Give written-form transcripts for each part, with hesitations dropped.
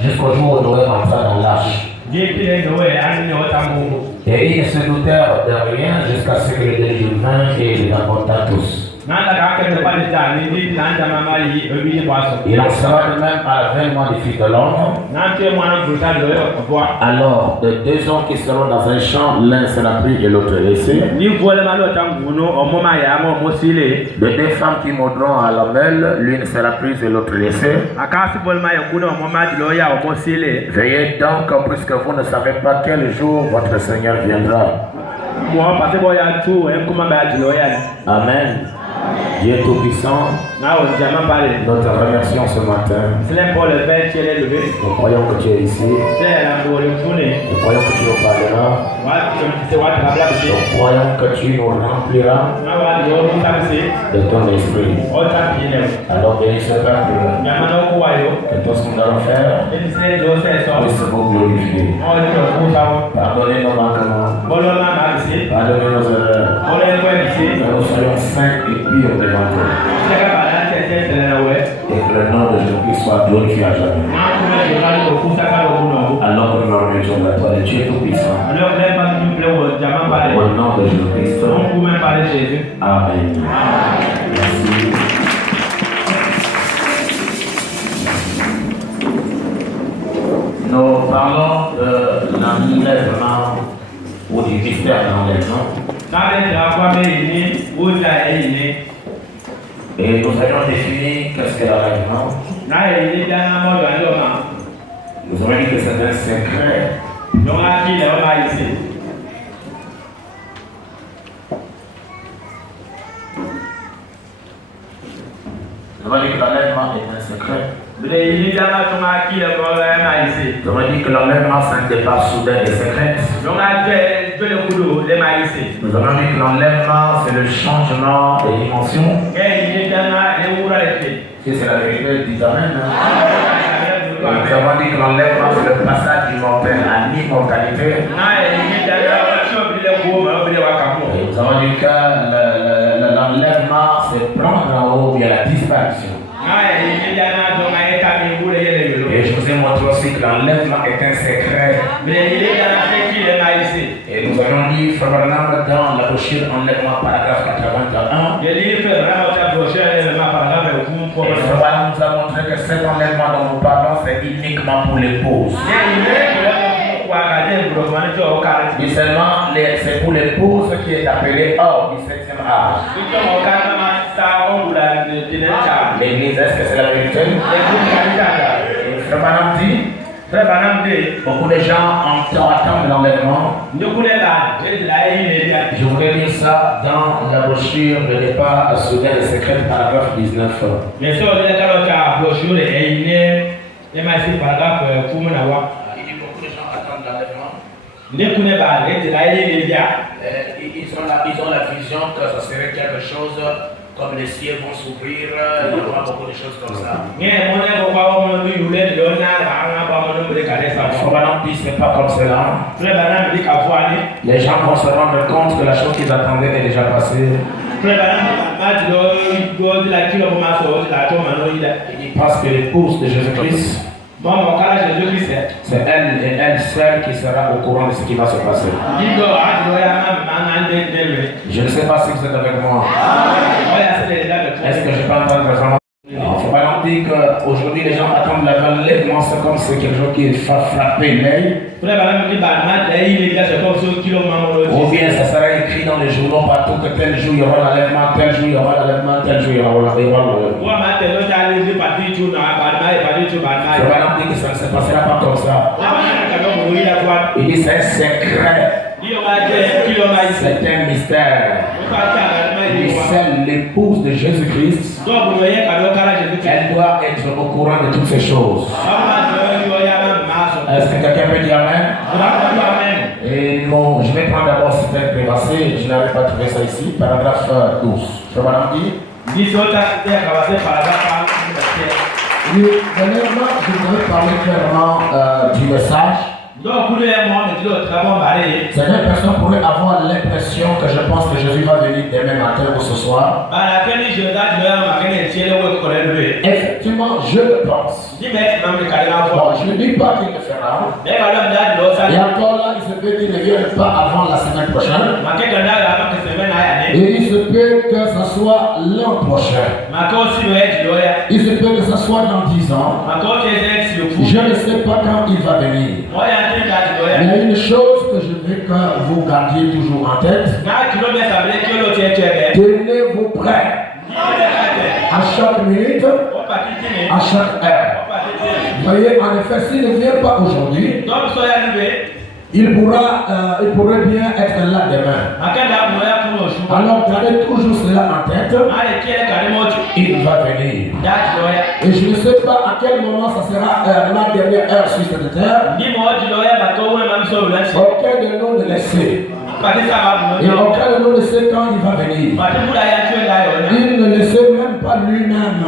Jusqu'au jour où Noé entra dans l'arche. Et ils ne se doutèrent de rien jusqu'à ce que le déluge vint et les emporta tous. Il en sera de même à l'avènement des fils de l'homme. Alors, de deux hommes qui seront dans un champ, l'un sera pris et l'autre laissé. De deux femmes qui monteront à la mêle, l'une sera prise et l'autre laissée. Veillez donc, puisque vous ne savez pas quel jour votre Seigneur viendra. Amen. Dieu Tout-Puissant, nous te remercions ce matin. Nous croyons que tu es ici. Nous croyons que tu nous parleras. Nous croyons que tu nous rempliras de ton esprit. Alors bénis ce peuple. Et tout ce que nous allons faire, laisse-nous glorifier. Pardonnez nos manquements. Pardonnez nos erreurs. Que nous soyons saints et purs devant toi. Et que le nom de Jésus soit glorifié à jamais. Alors que nous nous remettons à toi, le Dieu Tout-Puissant. Au nom de Jésus-Christ. Amen. Merci. Nous parlons de l'enlèvement ou du mystère de l'enlèvement. Et nous allons définir qu'est-ce que l'enlèvement. Nous avons dit que c'est un secret. Nous avons dit que l'enlèvement est un secret. Nous avons dit que l'enlèvement c'est un départ soudain et secret. Nous avons dit que l'enlèvement c'est le changement des dimensions. Si c'est la vérité, dis amen. Nous avons dit que l'enlèvement c'est le passage du mortel à l'immortalité. Nous avons dit que l'enlèvement c'est prendre en haut via la disparition. Et je vous ai montré aussi que l'enlèvement est un secret. Et nous avons dit, Frère Branham, dans la brochure enlèvement paragraphe 81. Et Frère Branham nous a montré que cet enlèvement dont nous parlons, c'est uniquement pour l'épouse. Mais seulement, c'est pour l'épouse qui est appelée hors du 7e âge. L'église, est-ce que c'est la vérité? Frère Branham dit, beaucoup de gens attendent l'enlèvement. Je voudrais lire ça dans la brochure de départ à soudain le secret, paragraphe 19. Il dit beaucoup de gens attendent l'enlèvement. Ils ont la vision que ça serait quelque chose comme les cieux vont s'ouvrir, il y aura beaucoup de choses comme ça. Frère dit c'est pas comme cela. Les gens vont se rendre compte que la chose qu'ils attendaient est déjà passée. Il dit parce que l'épouse de Jésus-Christ, c'est elle et elle seule qui sera au courant de ce qui va se passer. Je ne sais pas si vous êtes avec moi. Est-ce que je peux entendre vraiment? Il ne faut pas dire qu'aujourd'hui les gens attendent l'enlèvement, c'est comme c'est quelque chose qui va frapper l'œil. Ou bien ça sera écrit dans les journaux partout que tel jour il y aura l'enlèvement, tel jour il y aura l'enlèvement, tel jour il y aura l'enlèvement. Je vais leur dire que ça ne se passera pas comme ça. Il dit c'est un secret. C'est un mystère. Et seule l'épouse de Jésus-Christ, elle doit être au courant de toutes ces choses. Est-ce que quelqu'un peut dire amen? Et non, je vais prendre d'abord ce texte prévassé. Je n'avais pas trouvé ça ici. Paragraphe 12. Je vais leur dire. Dernièrement, je voudrais parler clairement du message. Certaines personnes pourraient avoir l'impression que je pense que Jésus va venir demain matin ou ce soir. Effectivement, je le pense. Bon, je ne dis pas qu'il le fera. Et encore là, il se peut qu'il ne vienne pas avant la semaine prochaine. Et il se peut que ce soit l'an prochain. Il se peut que ce soit dans 10 ans. Je ne sais pas quand il va venir. Mais il y a une chose que je veux que vous gardiez toujours en tête. Tenez-vous prêts à chaque minute, à chaque heure. Voyez, en effet, s'il ne vient pas aujourd'hui, il pourrait bien être là demain. Alors gardez toujours cela en tête. Il va venir. Et je ne sais pas à quel moment ça sera la dernière heure sur cette terre. Aucun de nous ne le sait. Et aucun de nous ne sait quand il va venir. Il ne le sait même pas lui-même.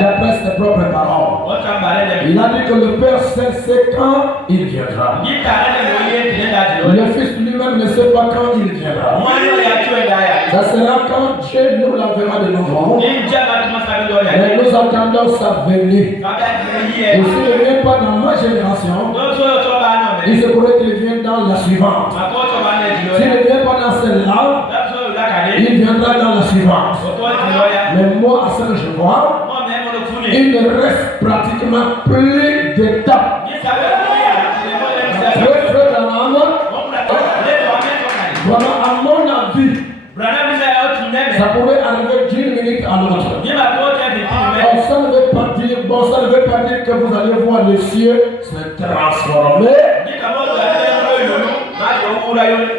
D'après ses propres paroles. Il a dit que le Père sait quand il viendra. Le Fils lui-même ne sait pas quand il viendra. Ça sera quand Dieu nous l'enverra de nouveau. Mais nous attendons sa venue. Et s'il ne vient pas dans ma génération, il se pourrait qu'il vienne dans la suivante. S'il ne vient pas dans celle-là, il viendra dans la suivante. Mais moi, à ce que je vois, il ne reste pratiquement plus de temps. Voilà, à mon avis, ça pourrait arriver d'une minute à l'autre. Ça ne veut pas dire, ça ne veut pas dire que vous allez voir les cieux se transformer.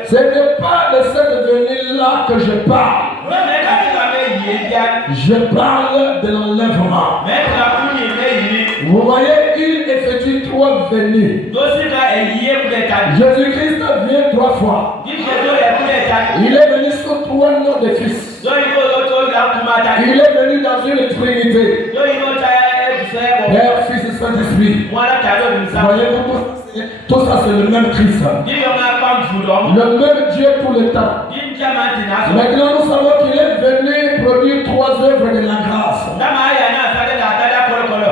Ce n'est pas de cette venue-là que je parle. Je parle de l'enlèvement. Vous voyez, il effectue 3 venues. Jésus-Christ vient 3 fois. Il est venu sous 3 noms de fils. Il est venu dans une trinité. Père, Fils et Saint-Esprit. Voyez-vous, tout ça c'est le même Christ. Le même Dieu tout le temps. Maintenant nous savons qu'il est venu produire 3 œuvres de la grâce.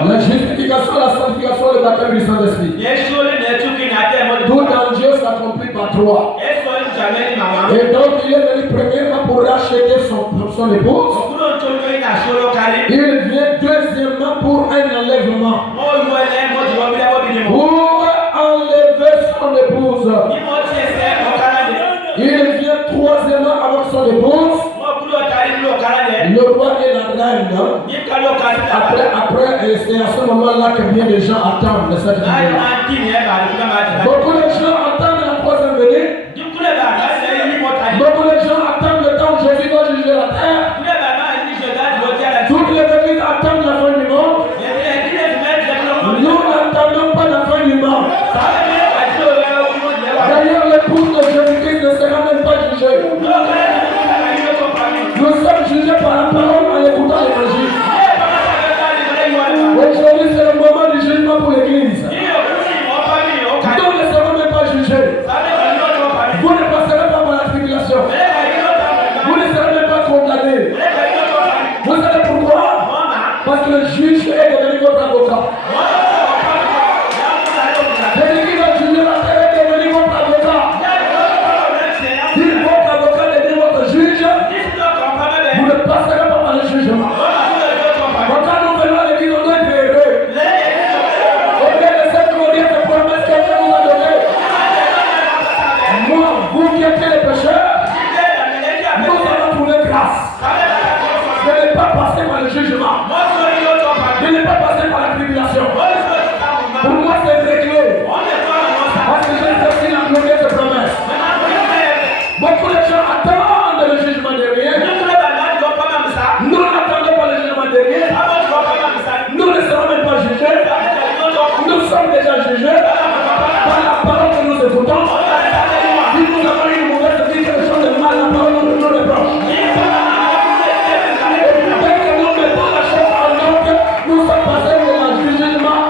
La justification, la sanctification, le baptême du Saint-Esprit. Tout dans Dieu s'accomplit par 3. Et donc il est venu premièrement pour racheter son épouse. Il vient deuxièmement pour un enlèvement. Pour enlever son épouse. Il vient troisièmement avec son épouse. Le roi et la reine. Après c'est à ce moment-là que bien des gens attendent cette venue. Beaucoup de gens attendent la troisième venue. Beaucoup de gens attendent le temps où Jésus va juger la terre. Toutes les églises attendent la fin du monde. Nous n'attendons pas la fin du monde. D'ailleurs, l'épouse de Jésus-Christ ne sera même pas jugée. Nous sommes jugés par la parole en écoutant l'évangile. Aujourd'hui, c'est le moment du jugement pour l'église. Nous ne serons même pas jugés. Vous ne passerez pas par la tribulation. Vous ne serez même pas condamnés. Vous savez pourquoi? Parce que le juge est devenu votre avocat. Celui qui va juger la terre est devenu votre avocat. Si votre avocat devient votre juge, vous ne passerez pas par le jugement. Quand nous venons à l'église, on doit être heureux. Au lieu de cette glorieuse promesse que Dieu nous a donnée. Moi, vous qui êtes les pécheurs, nous allons trouver grâce. Je n'ai pas passé par le jugement. Je n'ai pas passé par la tribulation. Pour moi, c'est réglé. Parce que j'ai reçu la glorieuse promesse. Beaucoup de gens attendent le jugement dernier. Nous n'attendons pas le jugement dernier. Nous ne serons même pas jugés. Nous sommes déjà jugés par la parole que nous écoutons. Si nous avons une mauvaise vie, quelque chose de mal, la parole nous reproche. Dès que nous mettons la chose en ordre, nous sommes passés de la jugement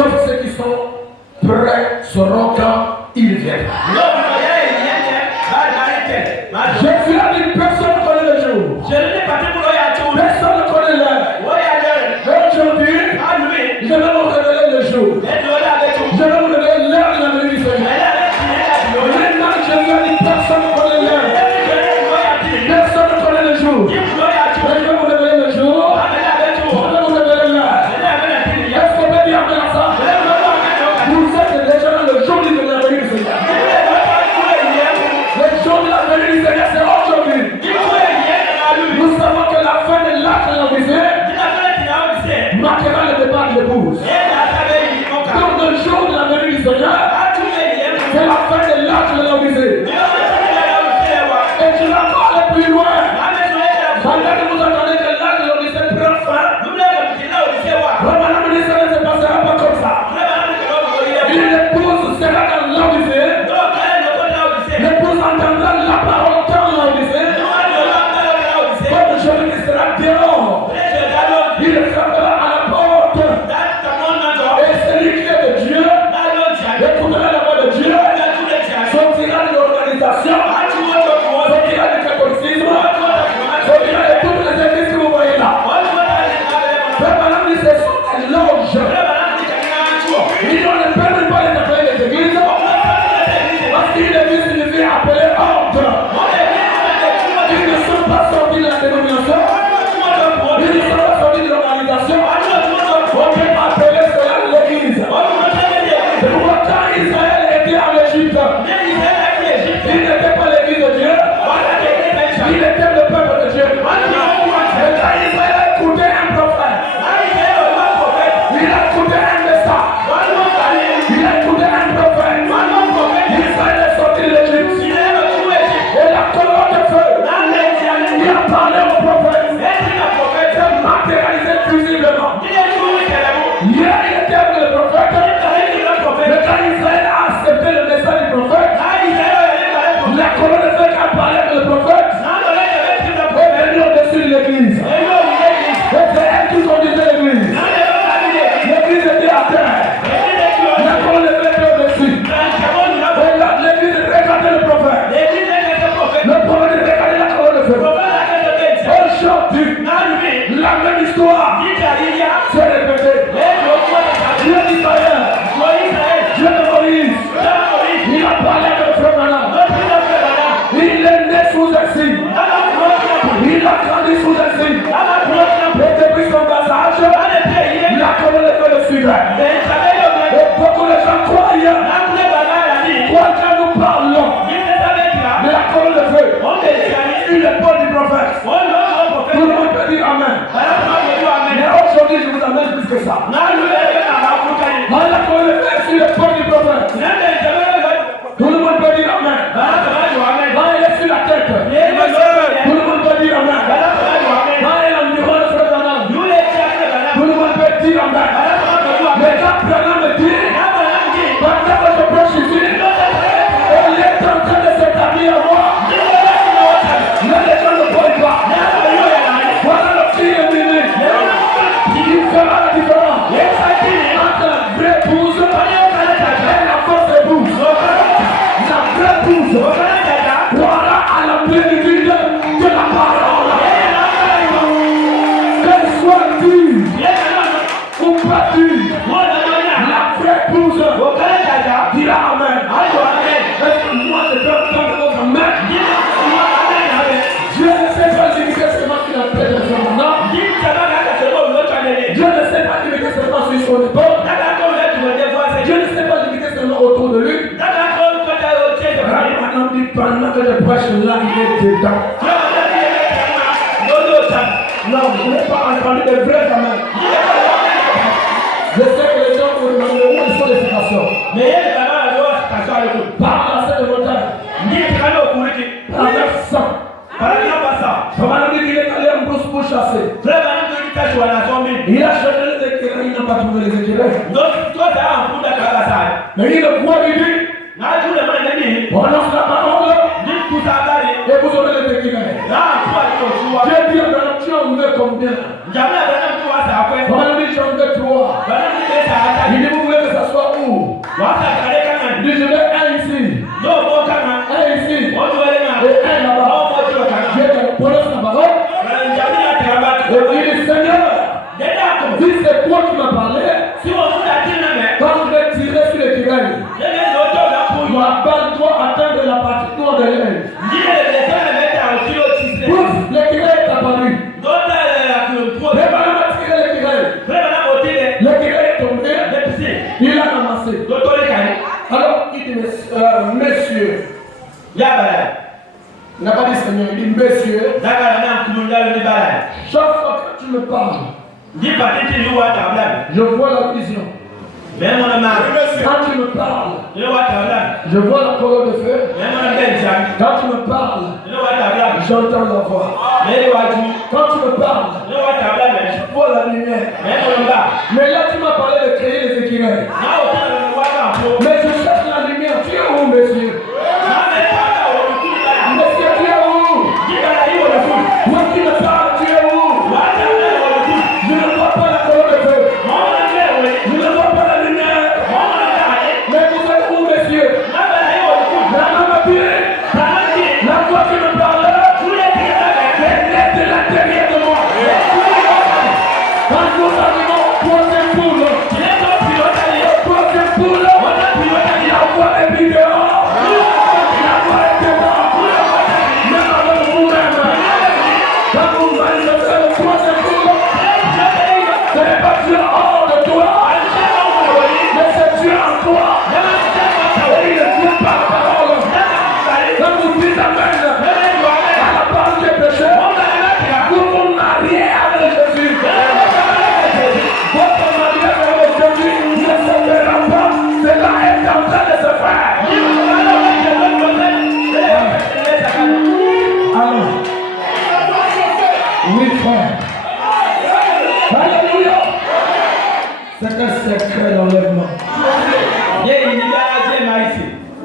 Sauf ceux qui sont prêts seront quand ils viennent. Jésus a dit personne ne connaît le jour. Personne ne connaît l'heure. Aujourd'hui, je vais vous révéler le jour. Je vais vous révéler l'heure de la venue du Seigneur. Maintenant, Jésus a dit personne ne connaît l'heure. Personne ne connaît le jour. Je vais vous révéler le jour. Je vais vous révéler l'heure. Est-ce qu'on peut dire après ça? Vous êtes déjà dans le jour de la venue du Seigneur. Le jour de la venue du Seigneur, c'est aujourd'hui. Nous savons que la fin de l'acte de la visée marquera le départ de l'épouse. Donc le jour de la venue du Seigneur, c'est la fin de l'acte de la visée. Et tu vas pas aller plus loin. Pendant que vous entendez que l'acte de la visée prend fin, vraiment la ministre ne se passera pas comme ça. L'épouse sera dans la visée. L'épouse entendra la parole dans la visée. Comme le jeune qui sera dehors, il frappera à la porte. Et celui qui est de Dieu écoutera la voix de Dieu, sortira de l'organisation, sortira du catholicisme, sortira de toutes les églises que vous voyez là. Frère Madame dit ce sont des loges. Ils ne permettent pas les appeler des églises parce qu'une église signifie appeler ordre. Ils ne sont pas sortis de la dénomination. Ils ne sont pas sortis de l'organisation. On peut appeler cela l'église. C'est pourquoi quand Israël était en Égypte, il n'était pas l'église de Dieu. Il était le peuple de Dieu. Et quand Israël écoutait un prophète, il écoutait un message. Il écoutait un prophète. Israël est sorti de l'Égypte. Et la colonne de feu, il a parlé au prophète. C'est matérialisé visiblement. Hier, il était avec le prophète. Mais quand Israël a accepté le message du prophète, la colonne de feu qui a parlé avec le prophète est venue au-dessus de l'église. Et c'est elle qui conduisait l'église. L'église était à terre. La colonne de feu était au-dessus. Et l'église regardait le prophète. Le prophète regardait la colonne de feu. Aujourd'hui, la même histoire s'est répétée. Dieu d'Israël, Dieu de Moïse, il a parlé avec le frère Branham. Il est né sous un signe. Il a grandi sous un signe. Et depuis son bas âge, la colonne de feu le suivait. Et beaucoup de gens croyaient quand nous parlons de la colonne de feu, il est pas du prophète. Tout le monde peut dire Amen. Mais aujourd'hui, je vous amène plus que ça. La colonne de feu, il est pas du prophète. Tout le monde peut dire Amen. Il est sur la tête. Tout le monde peut dire Amen. Il est environ le frère Branham. Tout le monde peut dire Amen. Mais quand Branham me dit, pendant que je prêche ici, il est en train de s'établir à moi. Mais les gens ne voient pas. Voilà le fil de minute. Il fera la différence entre la vraie épouse et la fausse épouse. La vraie épouse croira à la plénitude de la parole. Qu'elle soit dure ou pas dure, la vraie épouse dira Amen. Est-ce que moi je peux entendre votre Amen? Dieu ne sait pas limiter seulement qu'il a fait de son nom. Dieu ne sait pas limiter seulement sur son épaule. Dieu ne sait pas limiter seulement autour de lui. Maintenant, pendant que je prêche là, il est dedans. Non, vous n'avez pas entendu de vrais Amen. Je sais que les gens vous demandent où ils sont les citations. Par la scène de montagne. Par la sang. Comment on dit qu'il est allé en brousse pour chasser? Il a cherché les éclaireurs, il n'a pas trouvé les éclaireurs. Mais il le voit lui dit, prononce la parole et vous aurez les éclaireurs. Dieu dit à Branham, tu en veux combien? Comment on dit, j'en veux 3. Il dit, vous voulez Dis, je mets un ici. Un ici. Et un là-bas. Je te prononce la parole. Et dis, Seigneur, si c'est toi qui m'as parlé, quand je vais tirer sur l'écrivain, ma balle doit atteindre la partie noire de l'aile. Pouf, l'écrivain est apparu. Préparez à tirer l'écrivain. L'écrivain est tombé. Il a ramassé. Alors, il dit, messieurs. Il n'a pas dit Seigneur, il dit messieurs. Chaque fois que tu me parles, je vois la vision. Quand tu me parles, je vois la colonne de feu. Quand tu me parles, j'entends la voix. Quand tu me parles, je vois la lumière. Mais là, tu m'as parlé de créer les écrivains. Mais je cherche la lumière. Tu es où, monsieur? Monsieur, tu es où? Moi qui me parle, tu es où? Je ne vois pas la colonne de feu. Je ne vois pas la lumière. Mais vous êtes où, monsieur? La main m'a tiré. La voix qui me parle, elle est de l'intérieur de moi. Quand nous arrivons au troisième poule, la voix est mise dehors. La voix est dehors. Même avec vous-même. Quand vous manifestez le troisième poule, ce n'est pas Dieu hors de toi, mais c'est Dieu en toi. Et il est Dieu par la parole. Quand vous dites Amen à la parole des péchés, vous mariez avec Jésus. Votre mariage avec Jésus ne se verra pas. Cela est en train de se faire. Alors, oui, frère. Alléluia. C'est un secret d'enlèvement.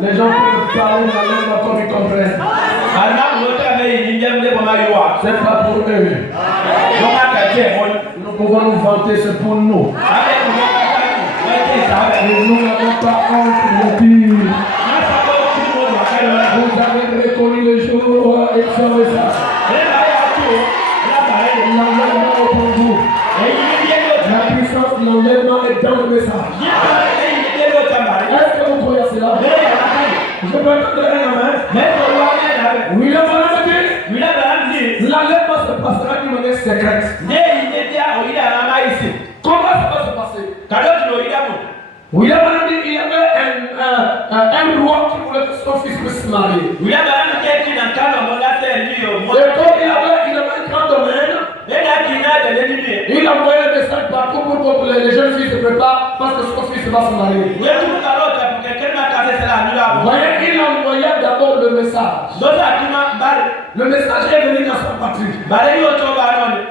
Les gens peuvent parler d'enlèvement comme ils comprennent. C'est pas pour eux. Nous pouvons nous vanter, c'est pour nous. Et nous n'avons pas honte de dire. Vous avez reconnu le jour et ça. L'enlèvement est pour vous. La puissance de l'enlèvement est dans le message. Est-ce que vous croyez à cela? Je peux entendre un amen. Oui, la maladie. L'enlèvement se passera d'une manière secrète. Comment ça va se passer? Oui, la maladie, il y avait un roi qui voulait que son fils puisse se marier. Et comme il avait un grand domaine, il a envoyé un message partout pour que les jeunes filles se préparent parce que son fils va se marier. Vous voyez, il a envoyé d'abord le message. Le message est venu dans sa patrie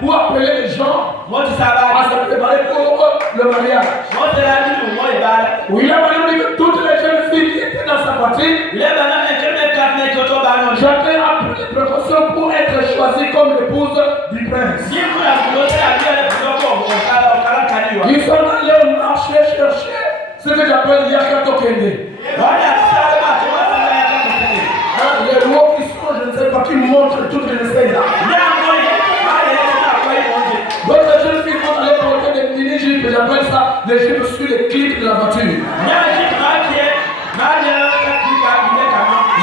pour appeler les gens à se préparer pour le mariage. Oui, il a dit que toutes les jeunes filles qui étaient dans sa patrie, chacun a pris des précautions pour être choisi comme l'épouse du prince. Ils sont allés au marché chercher ce que j'appelle Yakato Kende. Les rois qui sont, je ne sais pas, qui montrent toutes les essais là. Donc les jeunes filles vont aller porter des mini-jupes, j'appelle ça des jupes sur les clips de la voiture.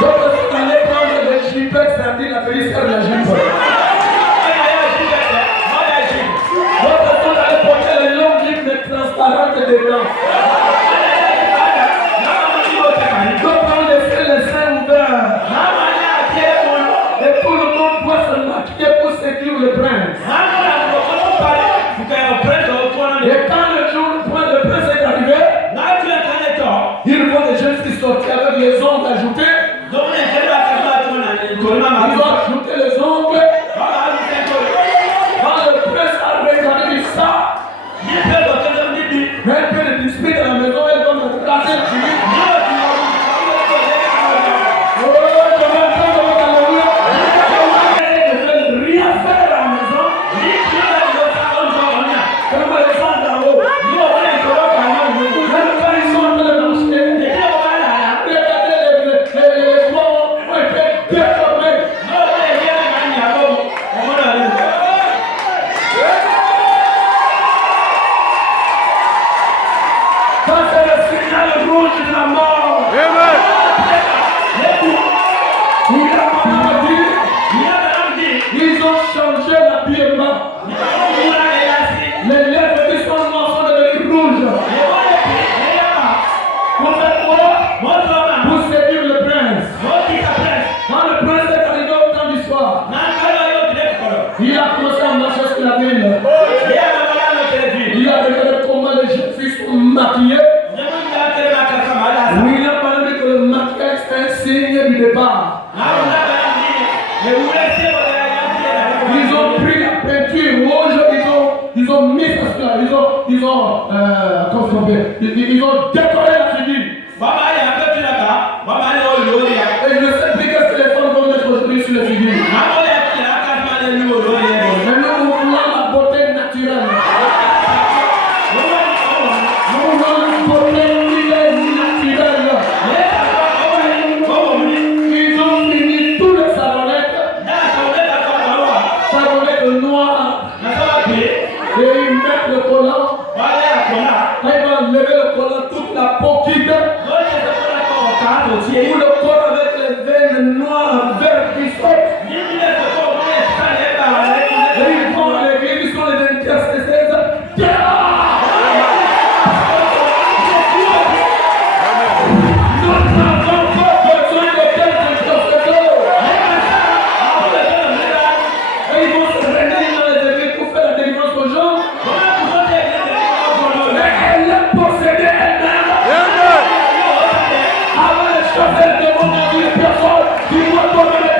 Donc ils sont allés prendre des jupes, c'est-à-dire la félicitaire de la jupe. Donc ils sont allés porter les longues jupes transparentes dedans. Donc on laisse les seins ouverts. Et tout le monde doit se maquiller pour séduire le prince. Et quand le jour le prince est arrivé, il voit les jeunes qui sortent avec les ongles ajoutés. Ils ont ajouté les ongles. Quand le prince a regardé ça, mais un peu de dispute à la maison, elle va me placer le public. Rien faire à la maison. Comme les gens d'en haut. maquillé. William m'a dit que le maquillage est un signe du départ. Ils ont pris la peinture rouge, ils ont mis ça, ils ont décoré la figure. Et je ne sais plus qu'est-ce que les femmes vont mettre aujourd'hui sur les figures. Mais nous voulons la beauté naturelle. Nous voulons une beauté naturelle. Ils ont fini tous les salonnettes noirs. Et ils mettent le collant. Ils vont lever le collant, toute la peau quitte. Ou le corps avec les veines noires, vert qui sortent. Et ils vont à l'église, ils sont les intercesseurs. Nous n'avons pas besoin de quelques intercesseurs. Et ils vont se réunir dans les églises pour faire la délivrance aux gens. Mais elle est possédée elle-même. Avant les choses, elle demande à une personne qui doit donner le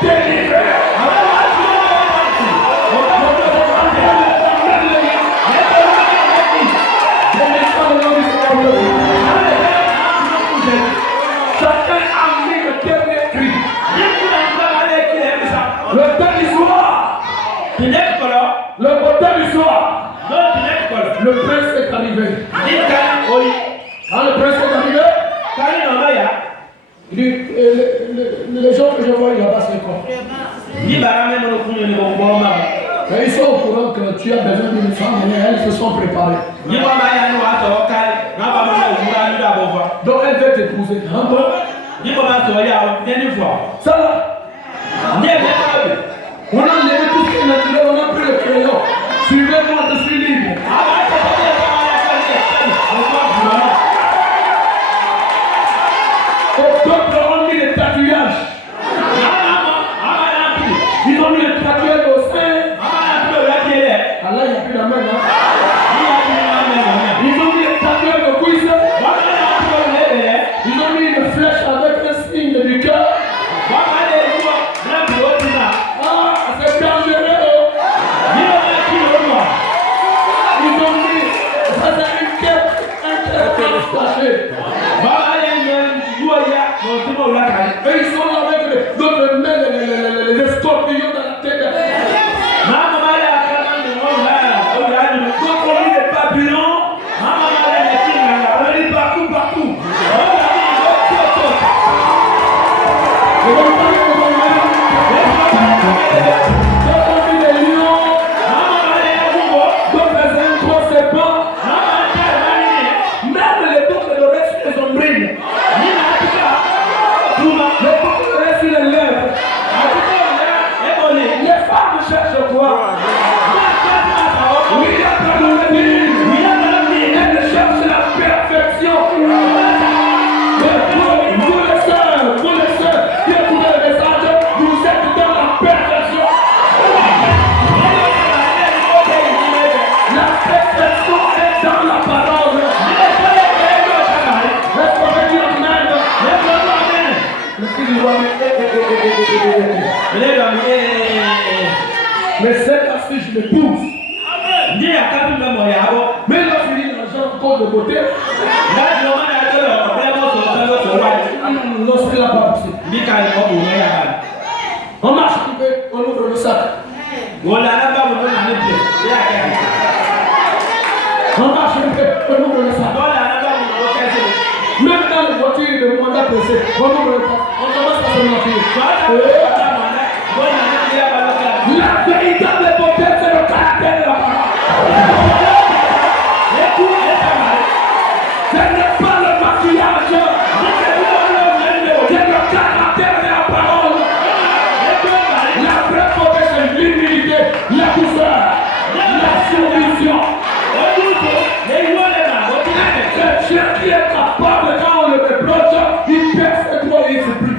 délivré. Chacun a mis le dernier cri. Le temps du soir. Le matin du soir. Le prince est arrivé. Quand le prince est arrivé, il dit, les gens que je vois là-bas, c'est quoi? Mais ils sont au courant que tu as besoin d'une femme et elles se sont préparées. Donc elle veut t'épouser. Ça là. On a levé tout ce qui est naturel, on a pris le crayon. Suivez-moi, je suis libre. Aux peuples ont mis les tatouages. Ils ont mis les tatouages au sein. Allah, il n'y a plus la main. Ils ont mis les tatouages au cuisse. Ils ont mis une flèche avec un signe du cœur. Ah, c'est dangereux. Ils ont mis, ça c'est une tête, un tête flashée. Et ils sont là avec d'autres mains, les scorpions dans la tête. D'autres ont mis des papillons. Partout. Mais cette fois-ci, je l'épouse. Mais il a fini l'argent encore de beauté. Non, c'est là pas possible. On marche un peu, on ouvre le sac. On marche un peu, on ouvre le sac. Même dans les voitures de mandat pressé, on ouvre le sac. On commence à se mentir. La véritable beauté, c'est le caractère de la parole. Ce n'est pas le maquillage. C'est le caractère de la parole. La vraie beauté, c'est l'humilité, la douceur, la soumission. Quelqu'un qui est capable, quand on le reproche, il perd ses droits et il ne sait plus.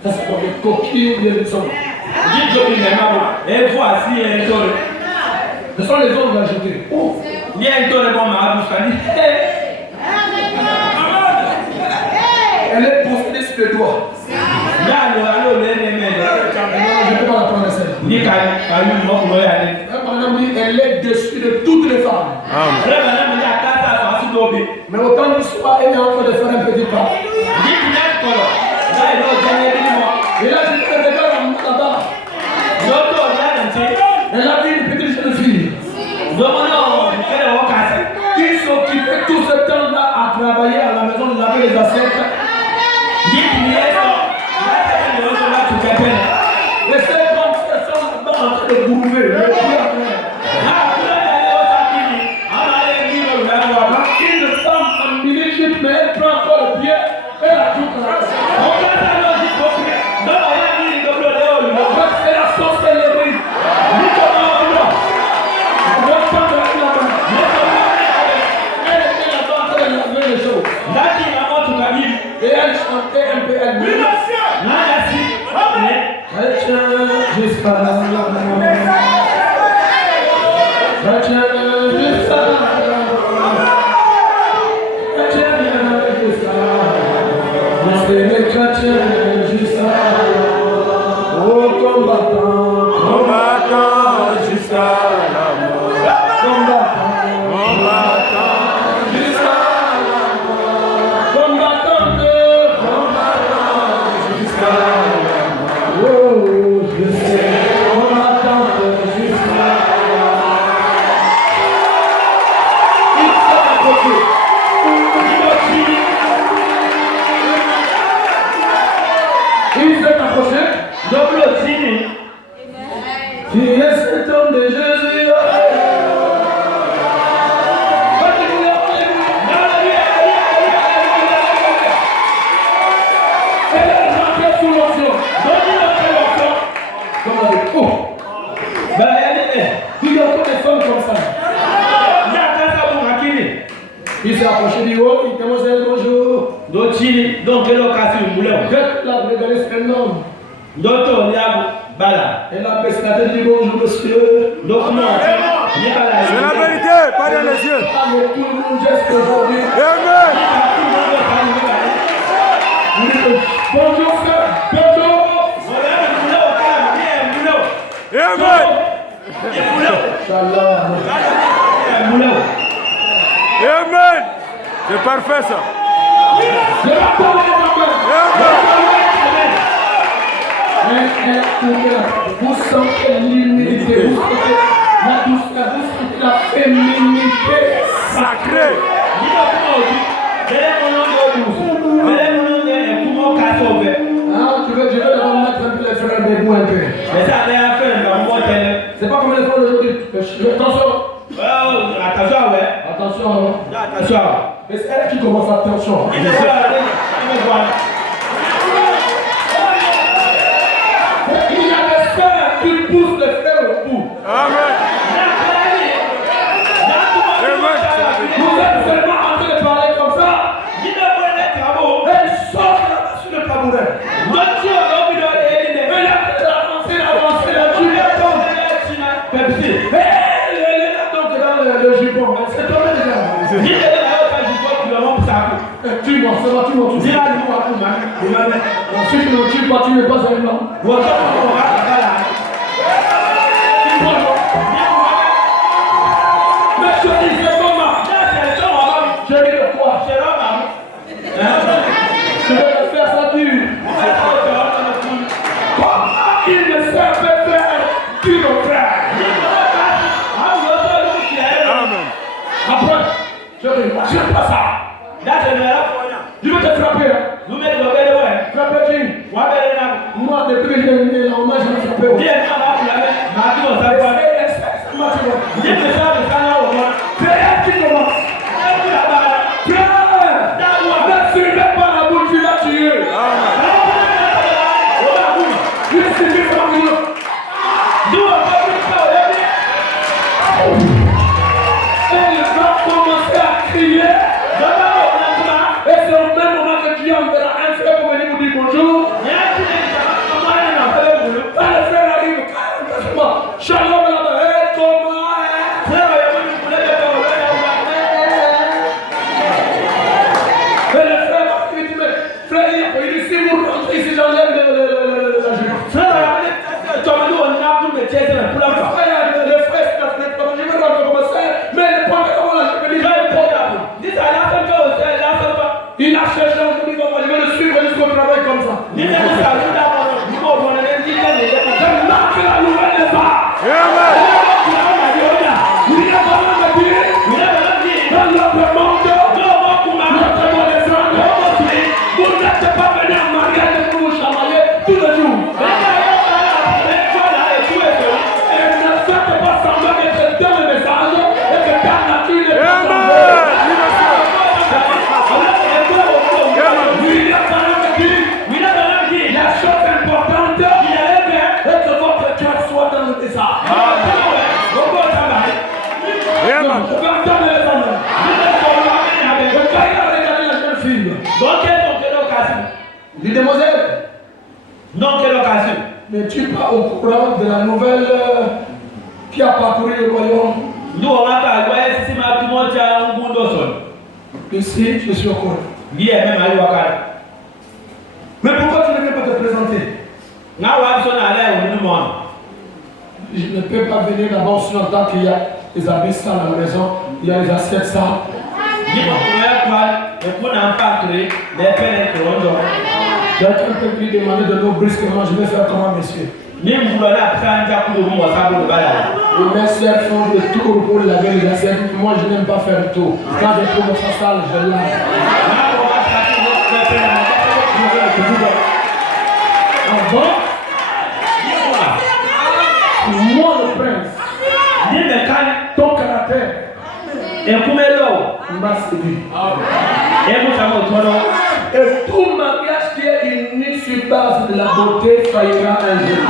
Ça c'est pour les coquilles ou les sommes. Et voici un taureau. Ce sont les autres ajoutés. Il y a un taureau bon elle est possédée sur le doigt. Je ne peux pas la prendre celle. Elle est dessus de toutes les femmes. Mais autant du soir, elle est en train de faire un petit pas. Et là, je te regarde là-bas. Elle a vu une petite jeune fille qui s'occupait tout ce temps-là à travailler à la maison de laver les assiettes. Et ces femmes sont là-bas en train de bouger. Une femme en minute, mais elle prend encore le pied et la joue comme ça. C'est la sorcellerie. Elle était là-bas en train de laver les choses. Et elle chantait un peu elle-même. Elle tient jusqu'à la mort. Elle tient jusqu'à la mort. Elle tient jusqu'à la mort. C'est le chrétien jusqu'à la mort. Oh combattant jusqu'à la mort. Combattant jusqu'à la mort. Combattant jusqu'à la mort. Oh, je sais, combattant jusqu'à la mort. Il s'est approché. Il s'est approché. Double signe. Tu es cet homme de Jésus. Elle est rentrée sous l'onction. Comme avec oh. Il y a encore des femmes comme ça. Il s'est approché du haut, il commence à dire bonjour. Donc, quelle occasion vous voulez? La régaliste un homme. Docteur, Elle a baissé la tête, dit bonjour monsieur. Donc, non. C'est la vérité, pas dans les yeux. Allez, tout le monde geste aujourd'hui. Amen. Bonjour frère, bonjour. Amen. Shalom. Amen. C'est parfait ça. Je vais parler de vous sentez l'humilité, vous sentez la douceur, vous sentez la féminité sacrée. Je vais leur mettre un peu les frères debout un peu. C'est pas comme les frères d'aujourd'hui. Attention. Attention. Mais c'est elle qui commence, attention. Il y a des frères qui poussent les frères au bout. Amen. Vous êtes seulement en train de parler comme ça. Elle sort sur le tabouret. Elle a avancé, la jupon. Elle est là donc dans le jupon. Elle s'est tombée déjà. Tue-moi, ça va, tue-moi. Si tu ne me tues pas, tu n'es pas un blanc. Mais je dis, c'est comment? Je dis de quoi? Je vais te faire ça dur. Comment il ne savait faire du mon frère? Amen. Après, je dis, j'aime pas ça. Je vais te frapper. Frapper qui? Moi, depuis que je suis né, on m'a jamais frappé. C'est elle qui commence. Ne suivez pas la boule, tu l'as tué. Il suffit de anges. On va attendre les hommes. Le gars, il a regardé la jeune fille. Donc, quelle occasion? Il dit, demoiselle. Non, quelle occasion? N'es-tu pas au courant de la nouvelle qui a parcouru le royaume? Nous, on va pas voir si ma demande a un bon dossier. Ici, je suis au courant. Lui est même à l'Ouakar. Mais pourquoi tu ne viens pas te présenter? Je ne peux pas venir d'abord sur le temps qu'il y a les habits sales à la maison, il y a les assiettes sales. Quelqu'un peut lui demander de l'eau brusquement, je vais faire comment, monsieur? Les messieurs font le tour pour laver les assiettes. Moi, je n'aime pas faire le tour. Quand je trouve ça sale, je lave. Ah bon? Moi, le prince, ton caractère, m'a séduit. Et tout mariage qui est uni sur base de la beauté faillira un jour.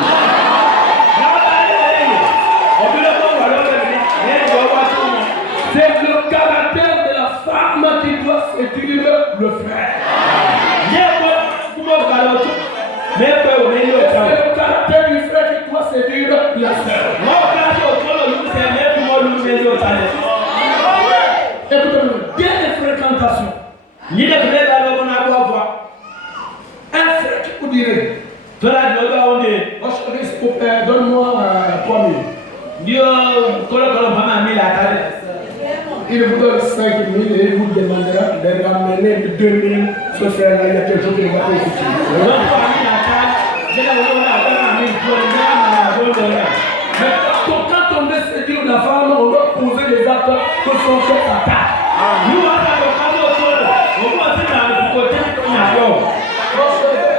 C'est le caractère de la femme qui doit séduire le frère. C'est le caractère du frère qui doit séduire la sœur. Écoutez-moi, bien des fréquentations. Un frère qui vous dirait, donne-moi 3 000. Il vous donne 5 000 et il vous demandera de ramener 2 000. Ce frère-là, il y a quelque chose qui ne va pas écouter. Mais quand on veut séduire la femme, on doit poser les actes que son chef attaque.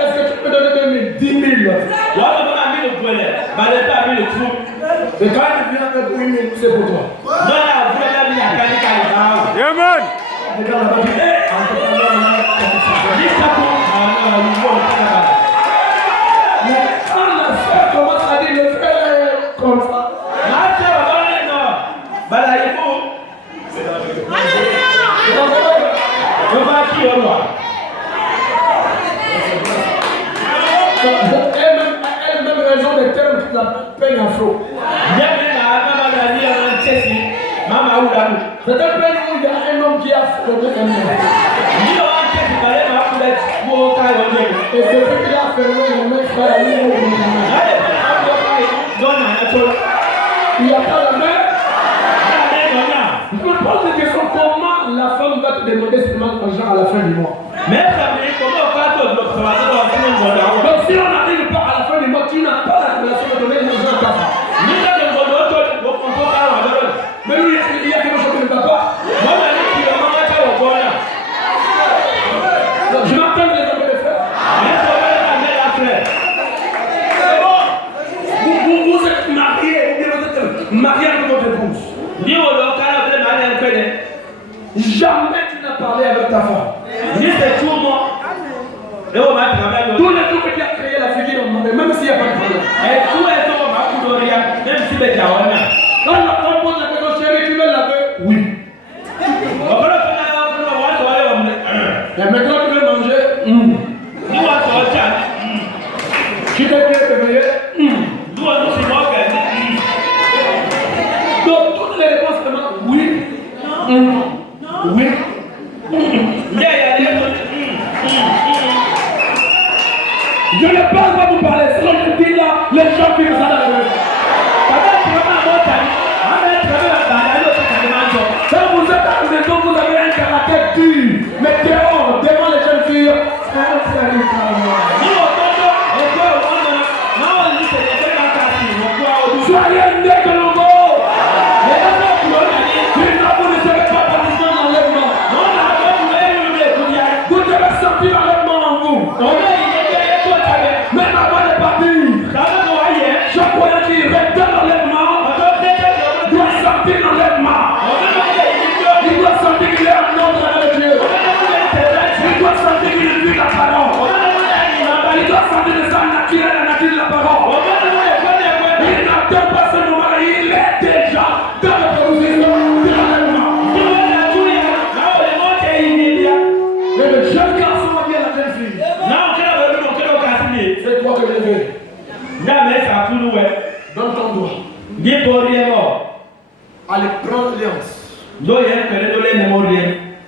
Est-ce que tu peux donner 10 000? Et quand il vient avec 8 000, c'est pour toi. Amen. Mais quand la soeur commence à dire le frère est comme ça, elle-même raison des termes qui la peigne afro. C'est un pays où il y a un homme qui a frôlé un homme. Et depuis qu'il a fermé le mec, il n'y a pas la main. Je me pose la question, comment la femme va te demander seulement l'argent à la fin du mois? Donc si on n'arrive pas à la fin du mois, tu n'as pas la relation de donner l'argent à ta femme. Mais lui, il y a quelque chose qui ne va pas. Je m'entends les hommes de frères. Vous êtes mariés, ou bien vous êtes mariés avec votre épouse. Jamais tu n'as parlé avec ta femme. Tous les jours que tu as créé la figure de mari, même s'il n'y a pas de problème. Quand la femme pose la question, chérie, tu veux laver? Oui. Et maintenant tu veux manger? Tu veux bien te réveiller? Donc toutes les réponses demandent oui. Oui. Je ne parle pas vous parler, sinon je dis là, les gens qui nous ont dans le quand vous êtes à la maison, vous avez un caractère dur. Mais dehors, devant les jeunes filles, soyez nés de nouveau. Vous ne serez pas partisans d'enlèvement. Vous devez sentir l'enlèvement en vous. Même avant de partir, je croyais qu'il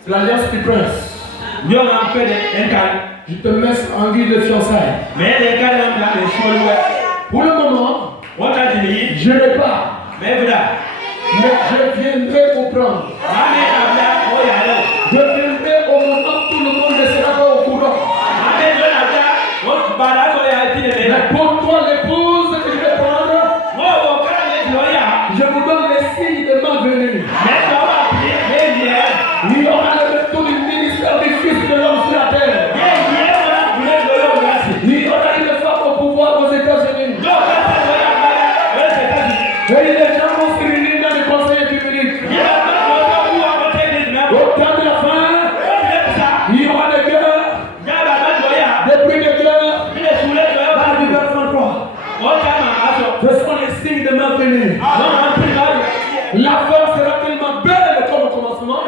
C'est l'alliance du prince. Je te mets en guise de fiançailles. Pour le moment, je n'ai pas. Mais je viendrai vous prendre. Je viendrai au moment où tout le monde ne sera pas au courant. Mais pour toi, l'épouse que je vais prendre, je vous donne les signes de ma venue. Il y aura le retour du ministère du Fils de l'homme sur la terre. Il y aura une femme au pouvoir aux États-Unis. Et les gens vont se réunir dans le conseil du ministre. Au temps de la fin, il y aura des guerres, des bruits de guerre. Dans le verset 3. Ce sont les signes de ma venue. La femme sera tellement belle comme au commencement.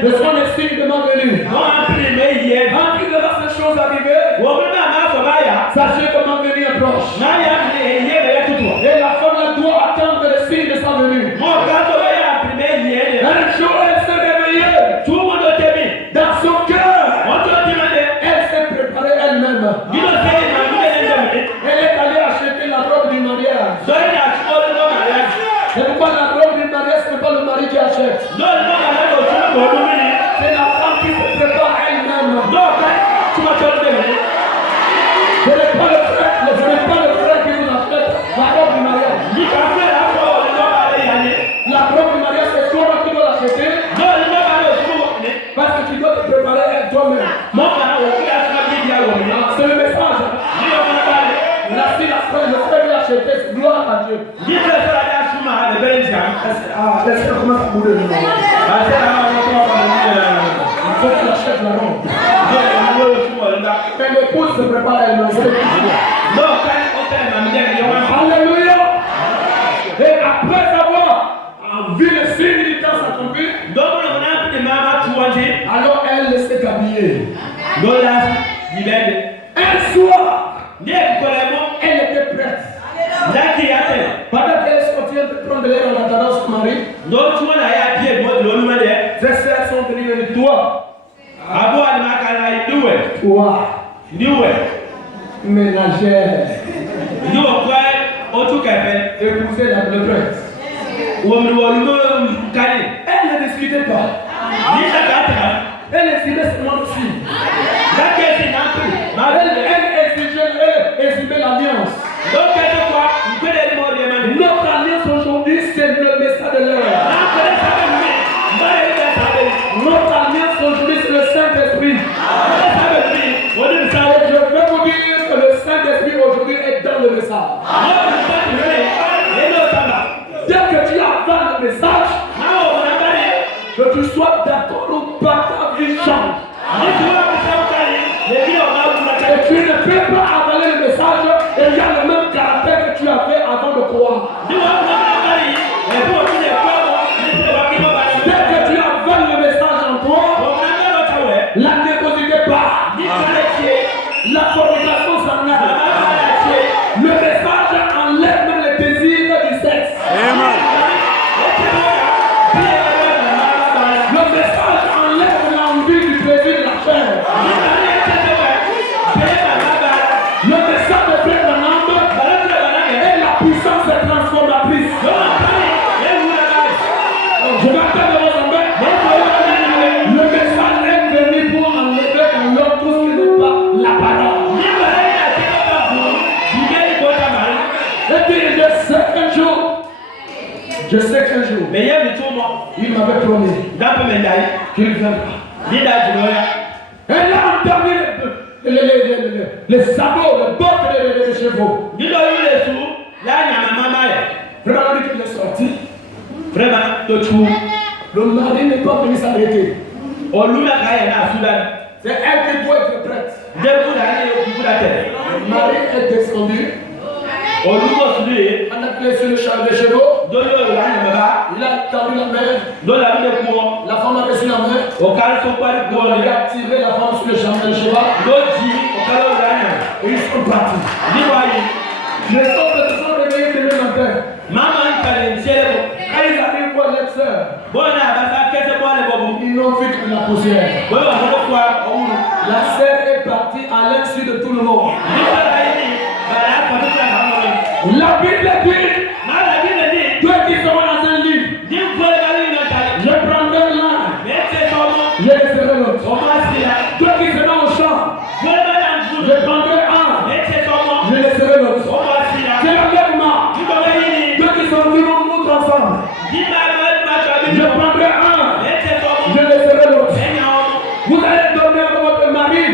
Ce sont les signes de ma venue. Quand il verra ces choses arriver, sachez que ma venue est proche. Et la femme doit attendre les signes de sa venue. Un jour, elle s'est réveillée. Dans son cœur, elle s'est préparée elle-même. Elle est allée acheter la robe du mariage. C'est pourquoi la robe du mariage, ce n'est pas le mari qui achète. C'est la femme qui se prépare elle-même. Ce n'est pas le frère qui vous achète la robe du mariage. La robe du mariage, c'est toi qui dois l'acheter. Parce que tu dois te préparer toi-même. C'est le message. La fille, le frère lui a acheté, gloire à Dieu. Laissez-le commencer à bouler le nom. Il faut qu'il achète la robe. Mais l'épouse se prépare elle-même. Alléluia. Et après avoir vu le signe du temps s'accomplir, alors elle s'est habillée. Un soir, elle était prête. Pendant qu'elle est sortie de prendre l'air en attendant son mari, ses sœurs sont venues de toi. Toi, ménagère, épouser la prêtresse. Elle ne discutait pas. Elle exhibait seulement le signe. Elle exhibait l'alliance. Notre alliance aujourd'hui, c'est le message de l'heure. Notre alliance aujourd'hui, c'est le Saint-Esprit. Je vais vous dire que le Saint-Esprit aujourd'hui est dans le message. Dès que tu avales le message, que tu sois d'accord ou pas, ta vie change. Et tu ne peux pas avaler le message et il y a le même caractère que tu avais avant de croire. Dès que tu avales le message en toi, la nervosité part. La fornication s'en a. Le message enlève même les désirs du sexe. Amen. Le message enlève l'envie du plaisir de la chair. Le message de Frère Branham est la puissance transformatrice. Je vais attendre vos amis. Le message est venu pour enlever en l'homme tout ce qui n'est pas la parole. Et puis je sais qu'un jour, il m'avait promis qu'il viendra. Elle a entendu les sabots, les bottes des chevaux. Vraiment, dit qu'il est sorti. Le mari n'est pas venu s'arrêter. C'est elle qui doit être prête. Le mari est descendu. On a appelé sur le champ de chevaux. Il a tendu la main. La femme a reçu la main. Il a tiré la femme sur le champ de cheval. Et ils sont partis. Les autres se sont réveillés demain matin. Quand ils arrivent pour l'ex sœurs, ils n'ont vu que la poussière. La sœur est partie à l'insu de tout le monde. La Bible dit, ceux qui seront dans un lit, je prendrai l'un, je laisserai l'autre. Ceux qui seront au champ, je prendrai un, je laisserai l'autre. C'est l'enlèvement. Ceux qui sont vivants nous ensemble, je prendrai un, je laisserai l'autre. Vous allez dormir avec votre mari,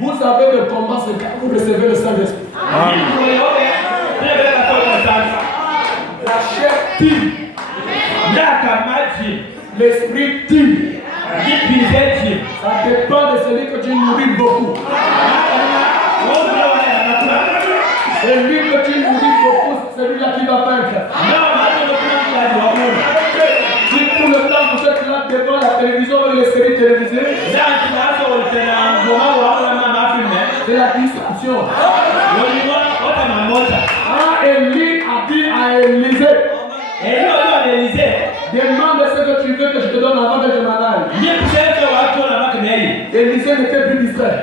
vous avez le combat, c'est quand vous recevez le Saint-Esprit. La chair tue. L'esprit tue. Ça dépend de celui que tu nourris beaucoup. Celui que tu nourris beaucoup, c'est celui-là qui va vaincre. Si tout le temps vous êtes là devant la télévision ou les séries télévisées, c'est la distraction. Quand Élie a dit à Élisée, demande ce que tu veux que je te donne avant que je m'en aille. Élisée n'était plus distrait.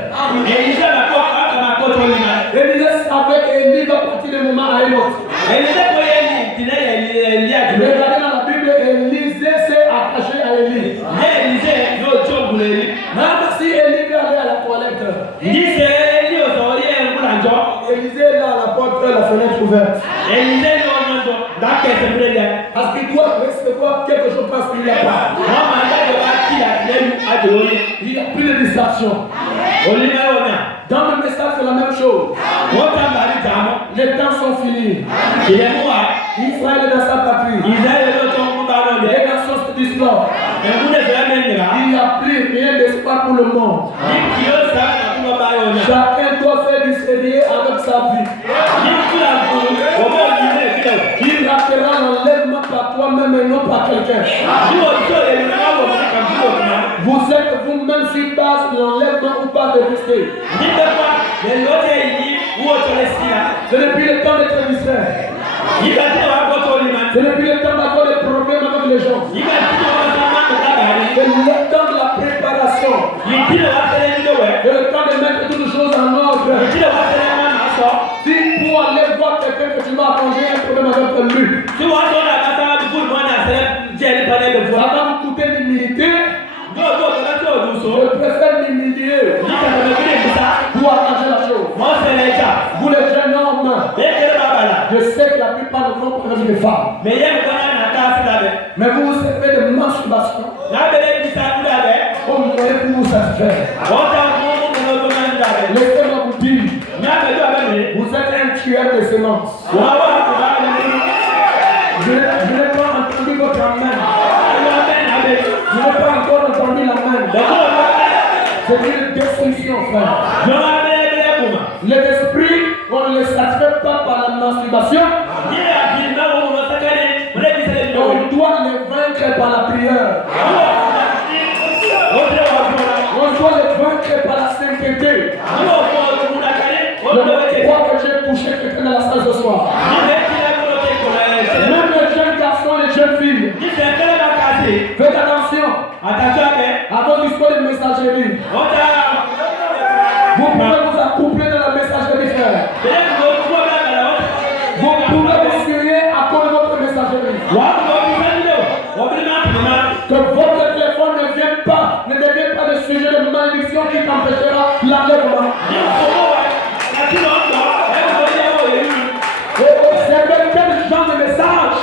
Élisée savait qu'Élie va partir d'un moment à un autre. Regardez dans la Bible, Élisée s'est attaché à Élie. Même si Élie veut aller à la toilette, Élisée est là à la porte, la fenêtre ouverte. Parce qu'il doit recevoir quelque chose parce qu'il n'a pas. Il n'y a plus de distraction. Dans le message, c'est la même chose. Les temps sont finis. Israël est dans sa patrie. Les nations se disloquent. Il n'y a plus rien d'espoir pour le monde. Chacun doit faire du sérieux avec sa vie. Il ratera l'enlèvement par toi-même et non par quelqu'un. Vous êtes vous-même sur base de l'enlèvement ou pas de rester. C'est depuis le temps d'être distrait. C'est depuis le temps d'avoir des problèmes avec les gens. C'est le temps de la préparation. C'est le temps de mettre toutes les choses en ordre. Si pour aller voir quelqu'un que tu vas arranger un problème avec lui, ça va vous coûter d'humilité. Je préfère m'humilier pour arranger la chose. Vous les jeunes hommes, je sais que la plupart de vous ont des femmes. Mais vous vous servez de masturbation comme vous voyez pour vous satisfaire. Laissez-moi vous dire, vous êtes un tueur de semences. Je n'ai pas entendu votre main. Je n'ai pas encore entendu la main. C'est une destruction, frère. Les esprits, on ne les satisfait pas par la masturbation. On doit les vaincre par la prière. On doit les vaincre par la sainteté. Je crois que j'ai touché quelqu'un dans la salle ce soir. Même les jeunes garçons, les jeunes filles. Faites attention à votre histoire de messagerie. Vous pouvez vous accoupler dans la messagerie, frère. Vous pouvez vous suivre à cause de votre messagerie. Que votre téléphone ne devienne pas le sujet de malédiction qui t'empêchera l'enlèvement. C'est quel genre de message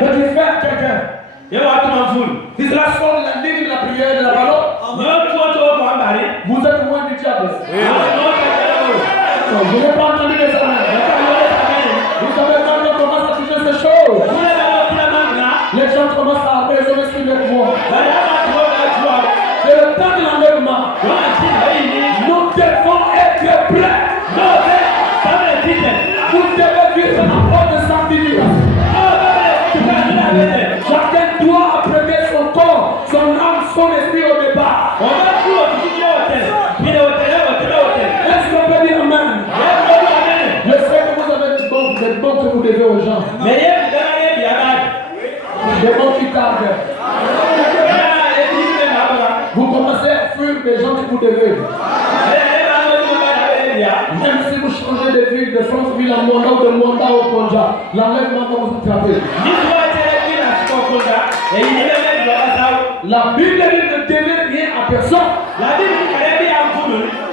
que tu fais à quelqu'un? C'est la forme de la ligne de la prière et de la parole. Vous êtes loin du diable. Je n'ai pas entendu les amens. Vous savez quand on commence à toucher ces choses, les gens commencent à raisonner sur les voix. C'est le temps de l'enlèvement. Nous devons être prêts. Vous devez vivre en ordre de sanctification. Chacun doit apprêter son corps, son âme, son esprit au départ. Est-ce qu'on peut dire amen? Je sais que vous avez des bons que vous devez aux gens. Des bons qui tardent. Vous commencez à fuir des gens que vous devez. Même si vous changez de ville, de France-ville à Monda ou de Monda au Konja, l'enlèvement va vous attraper. La Bible dit ne devez rien à personne.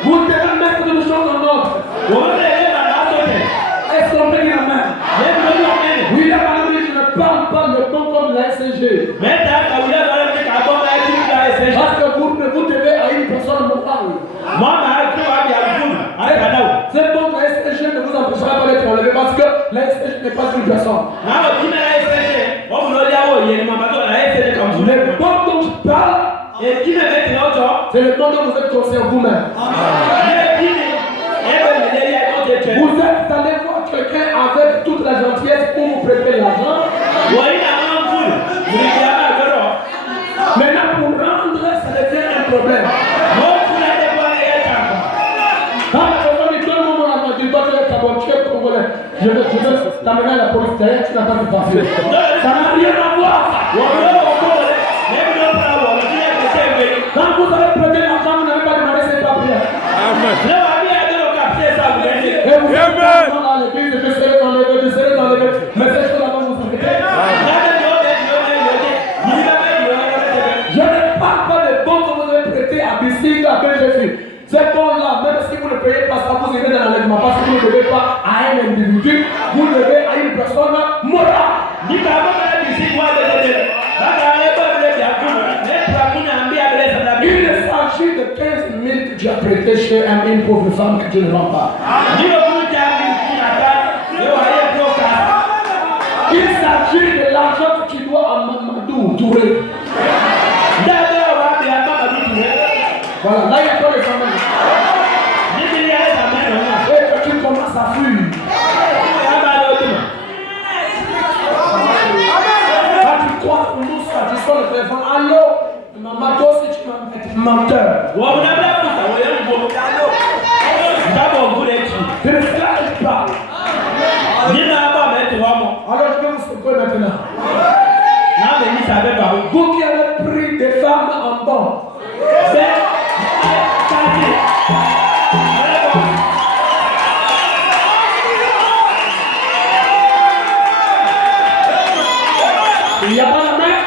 Vous devez mettre des choses en ordre. Est-ce qu'on peut dire amen? Oui, la Bible dit je ne parle pas le bon comme la SCG. Parce que vous devez haïr une C'est bon que la SSG ne vous empêchera pas d'être enlevé parce que la SSG n'est pas une personne. Le bon dont je parle, c'est le bon dont vous êtes conscient vous-même. Vous êtes allé voir quelqu'un avec toute la gentillesse pour vous prêter l'argent. Maintenant, pour rendre, ça devient un problème. Quand la personne dit tout le monde a dit, toi tu es Gabon, tu es Congolais, je veux t'amener à la police, derrière tu n'as pas de papier. Ça n'a rien à voir. Quand vous avez prêté l'argent, vous n'avez pas demandé ses papiers. Amen. Et vous êtes dans l'église, je serai dans l'église, mais ces choses-là vont vous arrêter. Je ne parle pas des bons que vous avez prêtés à Bissique, à BGF. Ces bons-là, même si vous ne payez pas ça, vous irez dans l'enlèvement parce que vous ne devez pas à un individu, vous devez à une personne morale. Il s'agit de 15 000 que tu as prêté chez une pauvre femme que tu ne rends pas. Il s'agit de l'argent que tu dois à Mamadou Touré. Voilà, là il y a pas les familles. Et que tu commences à fuir. Quand tu crois pour nous ça, tu sors le téléphone. Allô, maman, toi aussi tu m'as mis menteur. Je ne sais pas. Alors je vais vous secouer maintenant. Vous qui avez pris des femmes en bon. Il n'y a pas la main.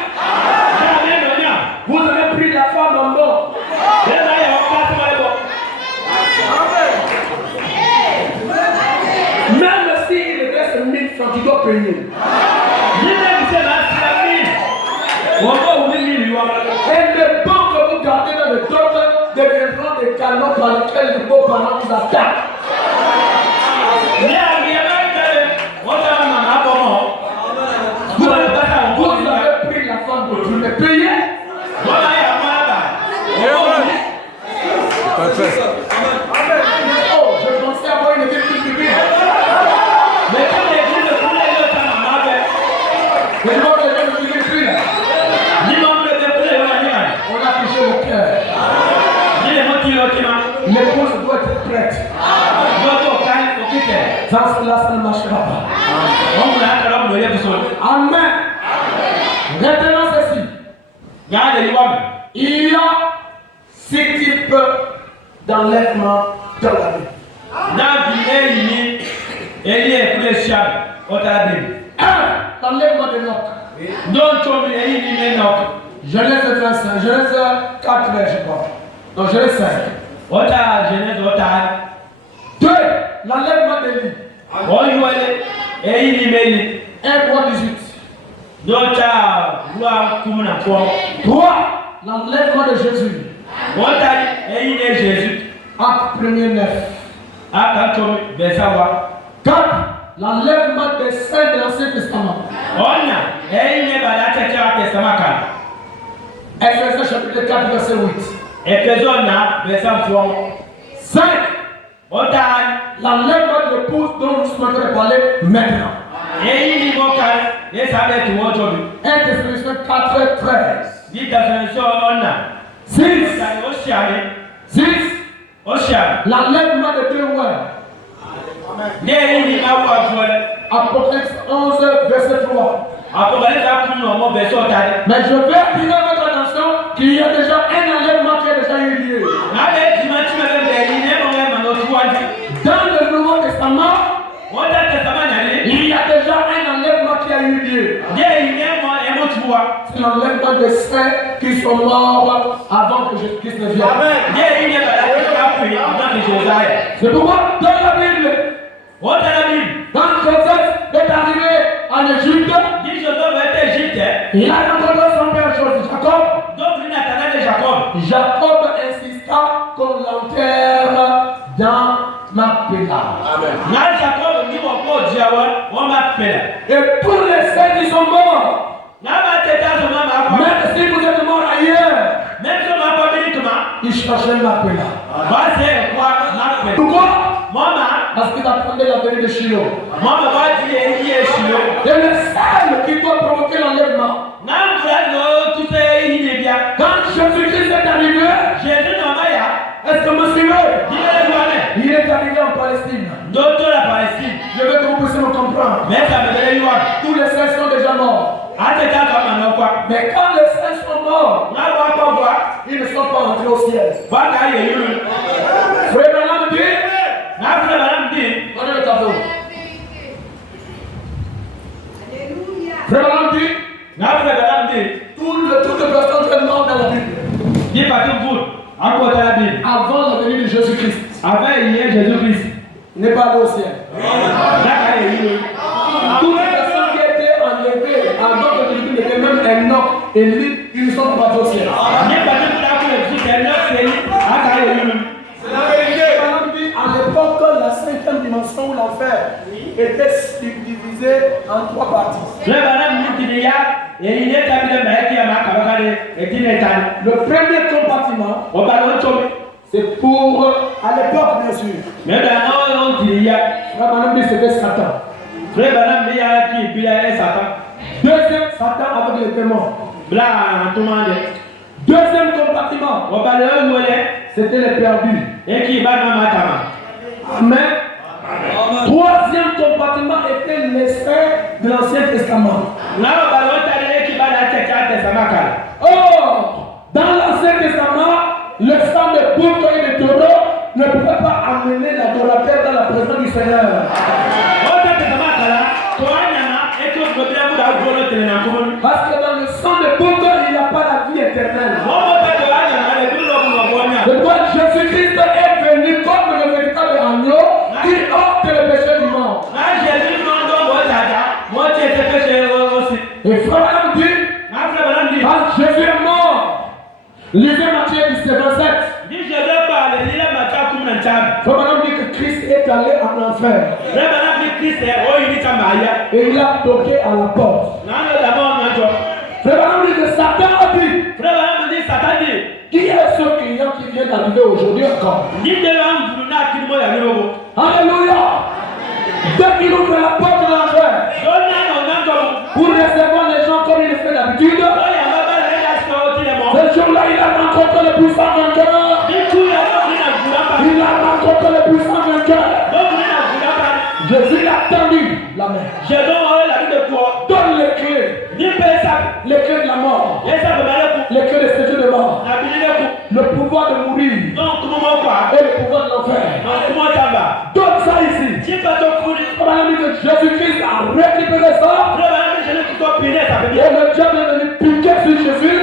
Vous avez pris la femme en bon. Même s'il reste 1000 francs, tu dois payer. Et les bancs que vous gardez dans le top deviendront des canons par lesquels les beaux-parents vous attaquent. Vous avez pris la femme de Dieu, mais payez. Parfait. Oh, je pensais avoir une équipe plus publique. Mais quand les gens ne voulaient pas ta maman, les gens ne voulaient plus. On a touché le cœur. L'épouse doit être prête. Sans cela, ça ne marchera pas. Amen. Maintenant, ceci. Il y a 6 types d'enlèvement dans la Bible. L'enlèvement de Noc. Genèse 25, Genèse 4, je crois. Donc Genèse 5. 2. L'enlèvement d'Élie. 1 roi 18. 3. L'enlèvement de Jésus. Acte 1er 9. 4. L'enlèvement des saints de l'Ancien Testament. Ephésiens chapitre 4 verset 8. 5. L'enlèvement de l'épouse dont nous sommes en train de parler maintenant. 1 Thessaloniciens 4 13. 6. L'enlèvement de 2 rois. Apocalypse 11 verset 3. Mais je vais attirer votre attention qu'il y a déjà un enlèvement qui a déjà eu lieu. Dans le Nouveau Testament, il y a déjà un enlèvement qui a eu lieu. C'est l'enlèvement des saints qui sont morts avant que Jésus-Christ ne vienne. C'est pourquoi dans la Bible, quand Joseph est arrivé en Égypte, il a rencontré son père Jacob. Jacob insista qu'on l'enterre dans ma pédale. Et pour les saints qui sont morts, même si vous êtes morts ailleurs, ils cherchaient ma pédale. Pourquoi? Parce qu'ils attendaient la venue de Shiloh. Et le seul qui doit provoquer l'enlèvement. Quand Jésus-Christ est arrivé, est-ce que vous suivez? Il est arrivé en Palestine. Je veux que vous puissiez me comprendre. Tous les saints sont déjà morts. Mais quand les saints sont morts, ils ne sont pas rentrés au ciel. Frère Branham dit, donnez le tableau. Frère Branham dit, toutes les personnes sont mortes dans la Bible. Avant la venue de Jésus-Christ. Il n'est pas allé au ciel. Toutes les personnes qui étaient enlevées avant que Jésus n'était même Enoch et lui, ils ne sont pas au ciel. C'est la vérité. À l'époque, la cinquième dimension ou l'enfer était subdivisée en 3 parties. Le premier compartiment, c'est pour, à l'époque bien sûr, c'était Satan. Deuxième, Satan avec les démons. Deuxième compartiment, c'était les perdus. Amen. Troisième compartiment était les saints de l'Ancien Testament. Or, dans l'Ancien Testament, le sang de bouc et de taureau ne pouvait pas amener l'adorateur dans la présence du Seigneur. Parce que dans le sang de bouc, il n'y a pas la vie éternelle. Le roi Jésus-Christ est venu comme le véritable agneau qui ôte le péché du monde. Et frère dit, quand Jésus est mort, lisez Matthieu 17, 27. Frère dit que Christ est allé en enfer. Et il a toqué à la porte. Frère dit que Satan a dit, qui est ce client qui vient d'arriver aujourd'hui encore? Alléluia. Dès qu'il ouvre la porte de l'enfer pour recevoir les gens comme il le fait d'habitude, ce jour-là il a rencontré le puissant vainqueur. Il a rencontré le puissant vainqueur. Jésus l'a tendu la main. Donne les clés. Les clés de la mort. Les clés de ce jeu de mort. Le pouvoir de mourir. Et le pouvoir de l'enfer. Donne ça ici. Comme on a dit que Jésus-Christ a récupéré ça. Et le diable est venu piquer sur Jésus.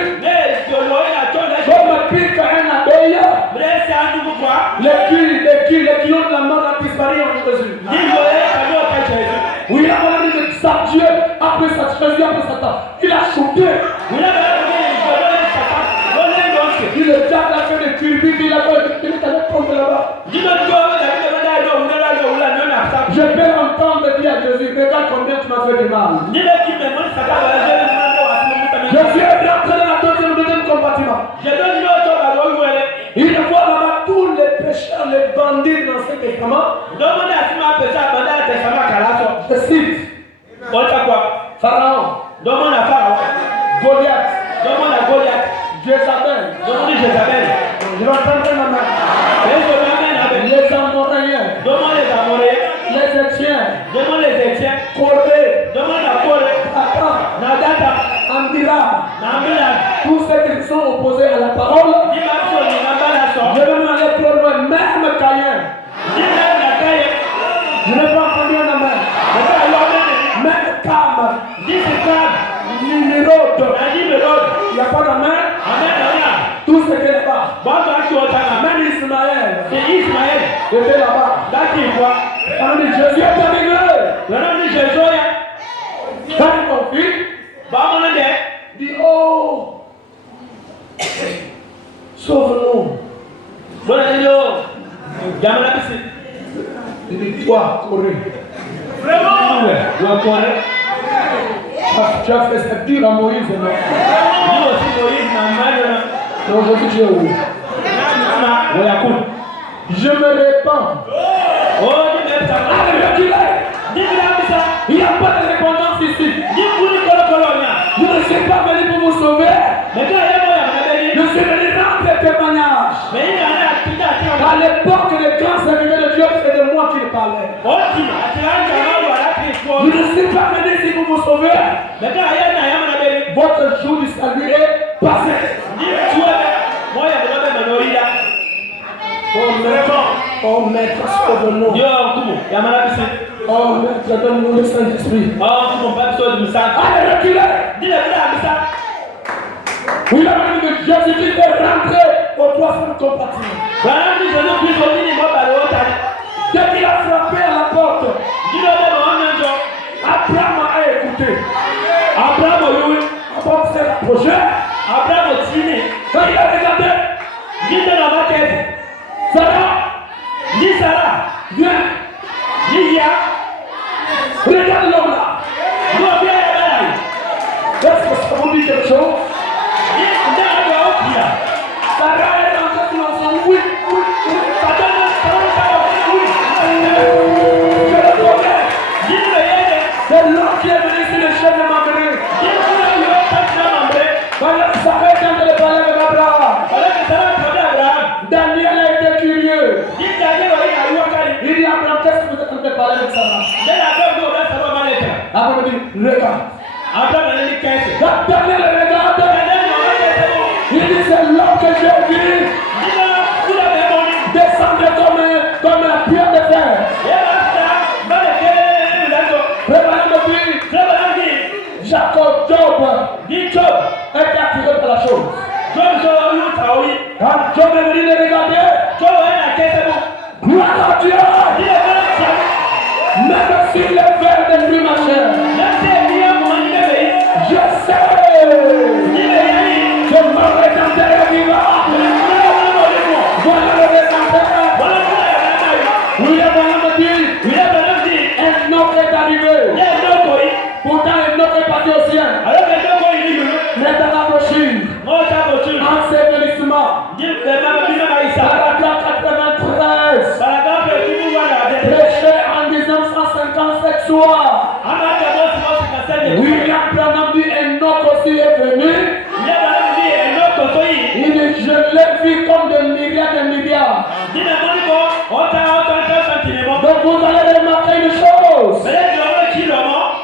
Comme pique un abeille. Les kilos de la mort a disparu en Jésus. Oui, on a dit que ça, Dieu a pris Jésus a pris Satan. Il a shooté. Il le diable a fait des curbis, il est allé tomber là-bas. Je vais entendre dire à Jésus, regarde combien tu m'as fait du mal. Jésus est rentré dans la deuxième compartiment. Il voit là-bas tous les pécheurs, les bandits dans cet testament. Je cite Pharaon, Goliath, Jézabel. Je vais entendre la main. Les Amoréens, les Étiens, Corée, Nadata, Ambira, tous ceux qui sont opposés à la parole. Je vais m'aller plus loin, même Caïn. Je n'ai pas entendu un amen. Même Cam, Nimrod, il n'y a pas d'amen. Tout ce qui est là-bas. Même Ismaël était là-bas. On dit Jésus est arrivé. Quand il confie, dit oh, sauve-nous. Il dit, toi, Corée. Vraiment? Tu as fait ça dur à Moïse, non? Non, aujourd'hui tu es où? Je me répands. Il n'y a pas de répondance ici. Je ne suis pas venu pour vous sauver. Je suis venu rendre témoignage. À l'époque, les grands serviteurs de Dieu, c'est de moi qui parlaient. Je ne suis pas venu ici pour vous sauver. Votre jour du salut est passé. Oh maître, sauve-nous. Oh maître, donne-nous le Saint-Esprit. Allez, reculez. Oui, la main de Jésus-Christ est rentré aux 300 compatriotes. Dès qu'il a frappé à la porte, Abraham a écouté. Abraham s'est approché. Quand il a regardé, Sarah, viens. Regarde l'homme là. Est-ce que ça vous dit quelque chose? Sarah est rentrée dans son oui. Je le connais. C'est l'homme qui est venu sur le chef de Mamré. Voilà, Sarah est en train de parler avec Abraham. Daniel a été curieux. Il dit Abraham, qu'est-ce que vous êtes en train de parler avec Sarah? Abraham dit, regarde. Quand Daniel regarde, il dit, c'est l'homme que j'ai vu descendre comme un pierre de fer. Abraham me dit, Jacob, Job était attiré par la chose. Quand Job est venu le regarder, gloire à Dieu. Même si le verre de lui, ma chère, je sais que mon rédempteur est vivant. Voilà le rédempteur. Oui, Abraham me dit, Enoch est arrivé. Pourtant, Enoch est parti au ciel. Mais dans la brochure, ensevelissement, paragraphe 93, prêché en 1957 soir. William Branham dit Enoch aussi est venu. Il dit, je l'ai vu comme de milliards. Donc vous allez remarquer une chose.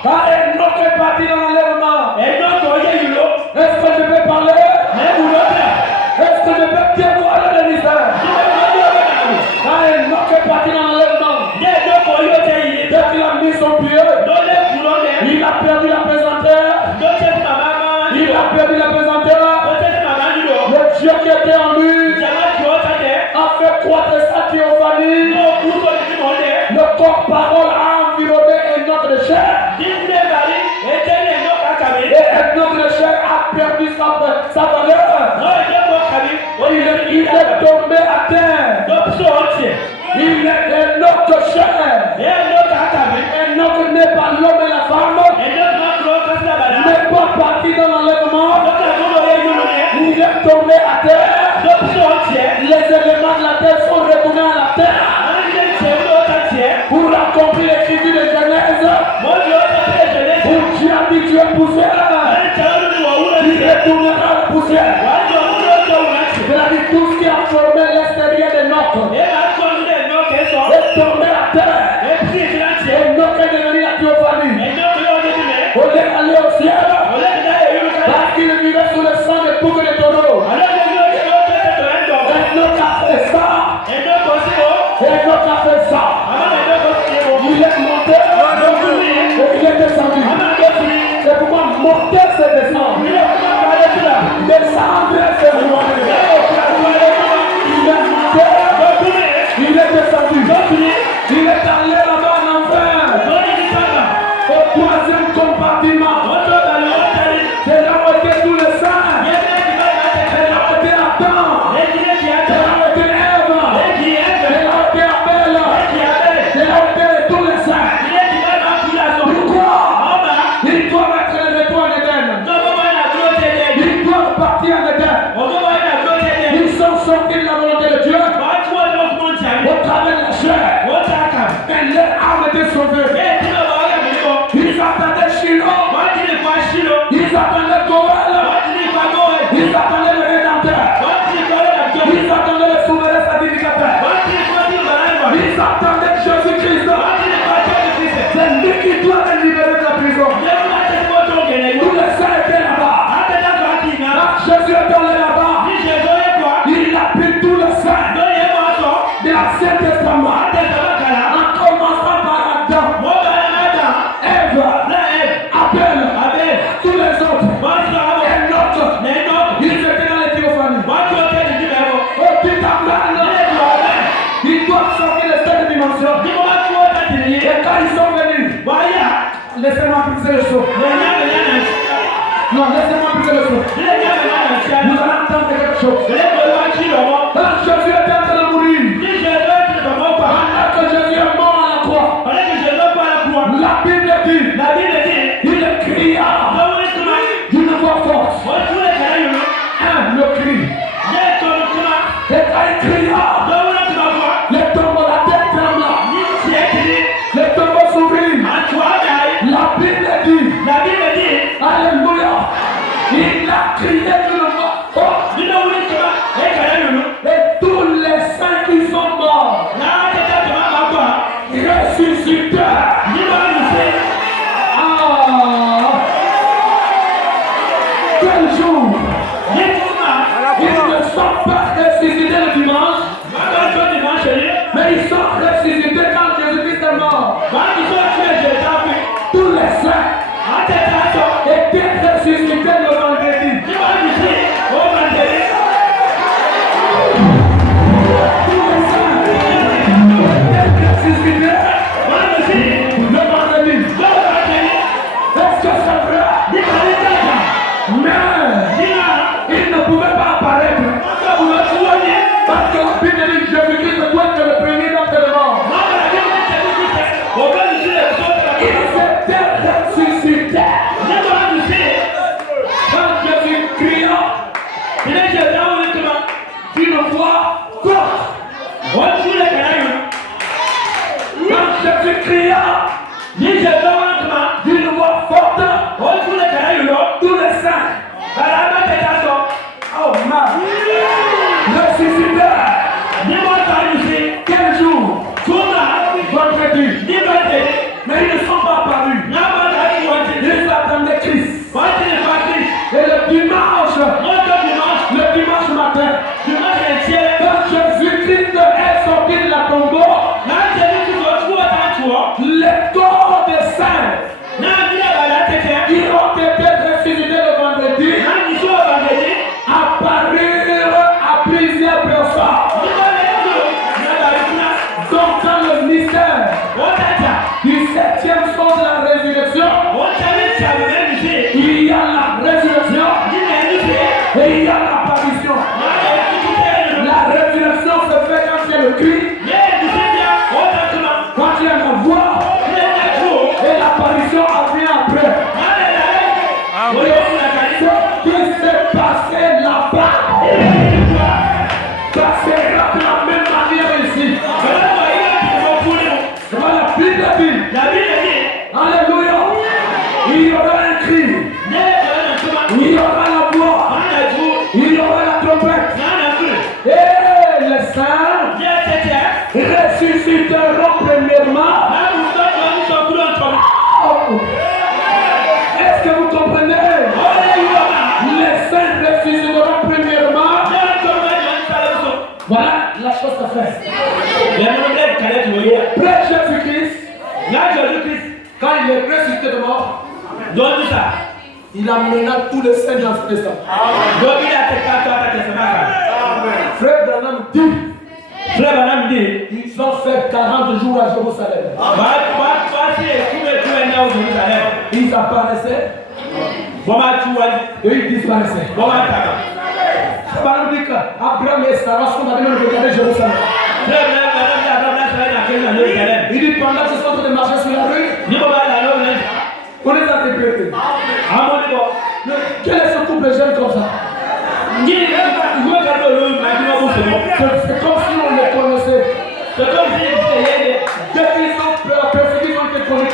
Quand Enoch est parti dans l'enlèvement, est-ce que je peux parler? Est-ce que je peux dévoiler le mystère? Quand Enoch est parti dans l'enlèvement, dès qu'il a mis son pied, il a perdu la présenteur. Il a perdu la présenteur. Le Dieu qui était en lui a fait croître sa théophanie. Le corps-parole a environné Enoch de chair. Et Enoch de chair a perdu sa valeur. Il est tombé à terre. Il est Enoch de chair. Enoch n'est pas l'homme et la femme. N'est pas parti dans l'enlèvement. Il est tombé à terre. Les éléments de la terre sont retournés à la terre. Pour accomplir l'écriture de Genèse. Pour Dieu a dit tu es poussière. Il retournera à la poussière. Il a dit tout ce qui a formé l'extérieur de Enoch est tombé à terre. Enoch est devenu la théophanie. On est allé au ciel parce qu'il vivait sous le sang de boucs de taureaux. Enoch a fait ça. Enoch a fait ça. Il est monté et il est descendu. C'est pourquoi monter c'est descendre. Descendre c'est monter. Il est monté. l'Ancien Testament, en commençant par Adam, Ève, Abel, tous les autres, et l'autre, ils étaient dans les théophanies. Au petit Amen, ils doivent sortir les 7 dimensions. Et quand ils sont venus, laissez-moi briser le saut. Non, laissez-moi briser le saut. Vous allez entendre quelque chose. Quand Jésus était en train de mourir, pendant que Jésus est mort à la croix, la Bible dit, il cria d'une voix forte. Le cri. Et quand il cria, les tombeaux, la terre trembla. Les tombeaux s'ouvrirent. La Bible dit, alléluia, il a crié d'une voix forte. Et tous les saints qui sont morts ressuscitèrent. Quel jour? Ils ne sont pas ressuscités le dimanche, mais ils sont ressuscités quand Jésus-Christ est mort. Tous les saints étaient ressuscités le vendredi. Tous les saints étaient ressuscités le vendredi. Est-ce que c'est vrai? Mais ils ne pouvaient pas apparaître. Parce que la Bible dit que Jésus-Christ doit être le premier d'entre les morts. Ils étaient ressuscités. Quand Jésus cria d'une voix forte. Quand Jésus cria d'une voix forte, tous les saints, oh man, ressuscitèrent. Quel jour? Vendredi. Mais ils ne sont pas apparus. Ils attendaient Christ. Et le dimanche matin, quand Jésus-Christ est sorti de la tombeau, les corps des saints qui ont été ressuscités le vendredi apparurent à plusieurs personnes. Donc dans le mystère du 7e jour de la résurrection, il y a la résurrection et il y a l'apparition. La résurrection se fait quand il y a le cri, quand il y a la voix, et l'apparition vient après. Ce qui s'est passé là-bas passera de la même manière ici. Voilà, la Bible dit. Alléluia. Il y aura un cri. Il y aura la voix. Il y aura la trompette. Et les saints ressusciteront premièrement. Est-ce que vous comprenez? Les saints ressusciteront premièrement. Voilà la chose à faire. Après Jésus-Christ, quand il est ressuscité de mort, il amena tous les saints dans ce testament. Frère Branham dit, ils ont fait 40 jours à Jérusalem. Ils apparaissaient et ils disparaissaient. Branham dit qu'Abraham et Sarah sont allés regarder Jérusalem. Il dit pendant qu'ils sont en train de marcher sur la rue, on les a interprétés. Quel est ce couple jeune comme ça? C'est comme si on les connaissait. Depuis qu'ils ont persécuté, ils ont été connus.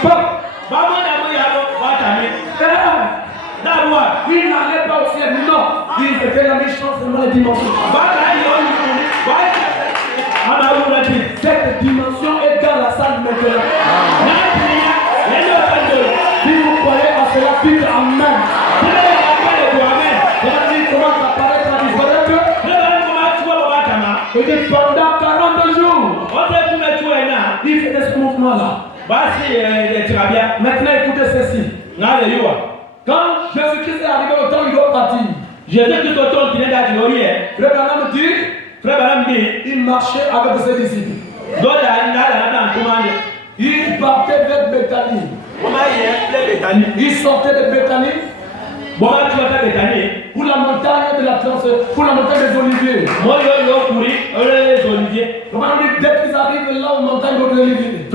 Ils n'allaient pas au ciel, non. Ils étaient la méchance dans les dimensions. Cette dimension est dans la salle maintenant. Si vous croyez à cela, dites Amen. Il commence à apparaître à disparaître. Et pendant 40 jours, moi là. Maintenant, écoutez ceci. Quand Jésus-Christ est arrivé au temps, il doit partir. Jésus-Christ au temps, il est arrivé. Frère Branham dit, il marchait avec ses disciples. Il partait vers Bethanie. Il sortait de Bethanie. Pour la montagne de la pour la montagne des Oliviers. Dès qu'ils arrivent là aux montagnes des Oliviers,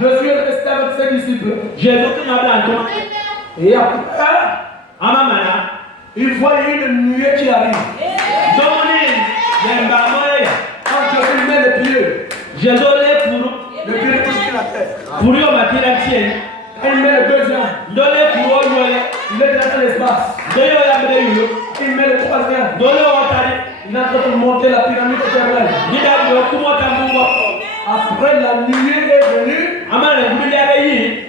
Jésus est resté avec ses disciples. Et après, il voyait une nuée qui arrive. Quand Jésus met les pieds, le pied touche la tête. Il met le deuxième. Il est dans l'espace. Il met le troisième. Il est en train de monter la pyramide éternelle. Après la nuée est venue,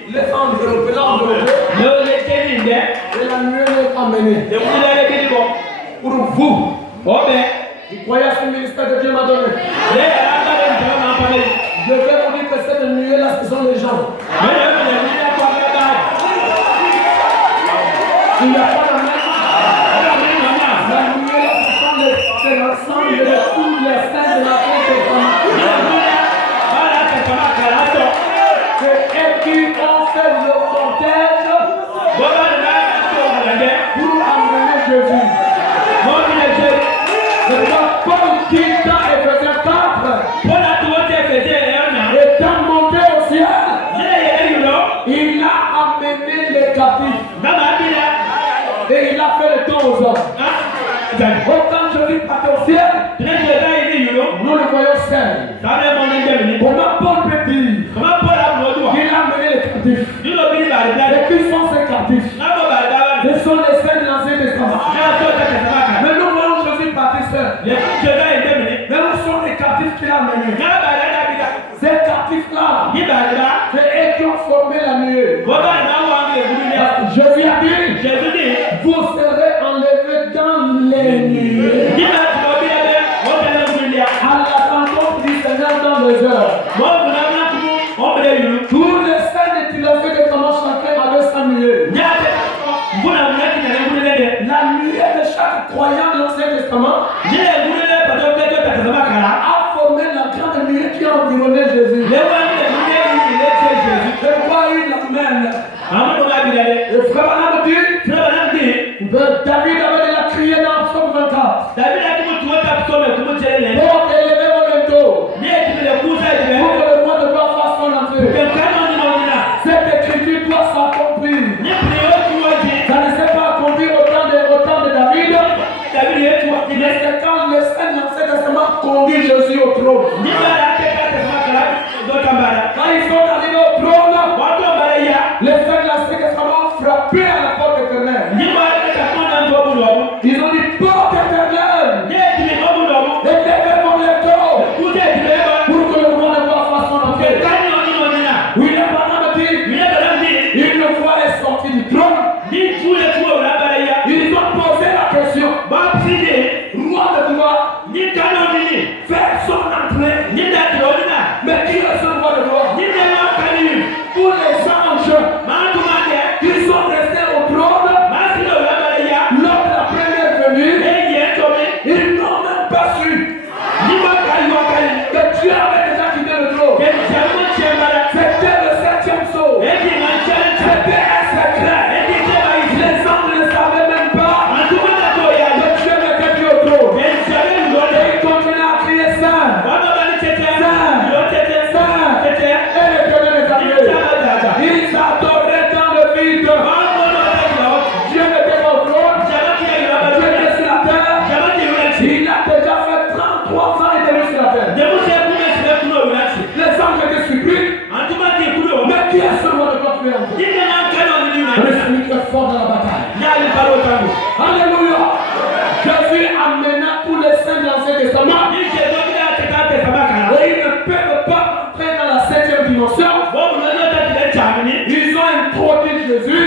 les enveloppés et la nuée est emmenée. Pour vous, vous croyez à ce ministère que Dieu m'a donné. Je vais vous dire que cette nuée-là, ce sont les gens. Il n'y a pas de même. La nuée-là, c'est l'ensemble de tous les saints de la c'est eux qui ont fait le cortège pour amener Jésus. C'est pas Paul qui dans Éphésiens 4 étant monté au ciel, il a amené les captifs et il a fait le tour aux hommes. Autant Jésus partait au ciel, nous le voyons seul. Comment Paul peut dire qu'il a amené les captifs? Et qui sont ces captifs? Ce sont les saints de l'Ancien Testament. Mais nous voyons Jésus partir seul. Mais où sont les captifs qu'il a amenés? Ces captifs-là, c'est eux qui ont formé la nuée. Jésus a dit, vous serez enlevés dans les nuées. À la rencontre du Seigneur dans les heures. Tous les saints de Philadelphie, comment chacun avait sa nuée. La nuée de chaque croyant de l'Ancien Testament a formé la grande nuée qui a environné Jésus. Et quoi il l'amène? Et frère Branham dit, David avait déjà crié dans Psaume 24. Pour élever mon dos, pour que le roi de gloire fasse son entrée. Cette écriture doit s'accomplir. Ça ne s'est pas accompli au temps de David. Mais c'est quand les saints de l'Ancien Testament conduit Jésus au trône. Quand ils sont arrivés au trône, les saints de l'Ancien Testament ont frappé à la porte éternelle. Ils ont dit porte éternelle. Et lèvez-moi les dos pour que le roi de gloire fasse son entrée. William Branham dit, une fois est sorti du trône, ils ont posé la question, roi de gloire, faire son entrée. Mais qui est ce roi de gloire? Tous les anges, ils sont restés au trône. Lors de la première venue, ils n'ont même pas su que Dieu avait déjà quitté le trône. C'était le 7e saut. C'était un secret. Les anges ne savaient même pas que Dieu n'était plus au trône. Et ils continuaient à crier Saint, Saint, Saint. Et l'Éternel est arrivé. Ils adoraient dans le vide. Dieu n'était pas au trône. Dieu était sur la terre. Il a déjà fait 33 ans et demi sur la terre. Les anges étaient surpris. Mais qui est ce roi de gloire qui est entré? Le Seigneur est fort dans la bataille. Alléluia. Jésus amena tous les saints de l'Ancien Testament. Et ils ne peuvent pas entrer dans la 7e dimension. Ils ont introduit Jésus.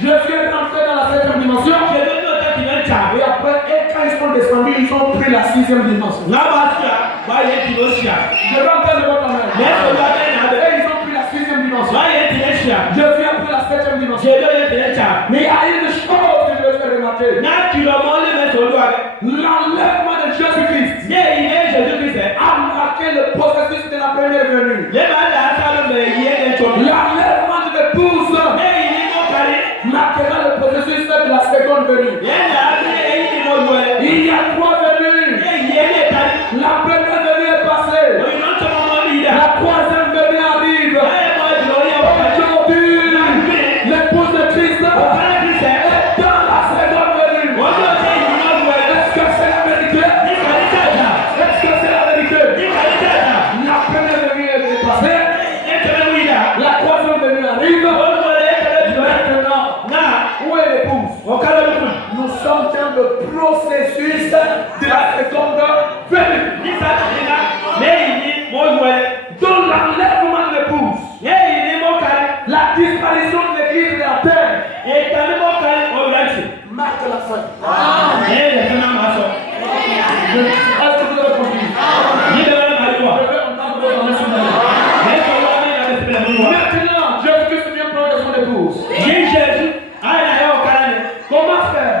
Jésus est entré dans la 7e dimension. Et après, quand ils sont descendus, ils ont pris la 6e dimension. Je vais entendre votre main. Et ils ont pris la 6e dimension. Je viens pour la 7e dimension. Mais il y a une chose que je veux faire remarquer. L'enlèvement de Jésus-Christ a marqué le processus de la première venue. L'enlèvement de l'épouse marquera le processus de la seconde venue. Il y a 3 venues. La première venue est passée. La 3e venue arrive. Aujourd'hui, l'épouse de Christ est dans la seconde venue. Est-ce que c'est la vérité? Est-ce que c'est la vérité? La première venue est passée. La 3e venue arrive. Maintenant, où est l'épouse? Nous sommes dans le processus de la seconde venue. Dans l'enlèvement de l'épouse, la disparition de l'église de la terre marque la fin. Est-ce que vous avez compris? Maintenant, Jésus-Christ vient prendre son épouse. Comment faire?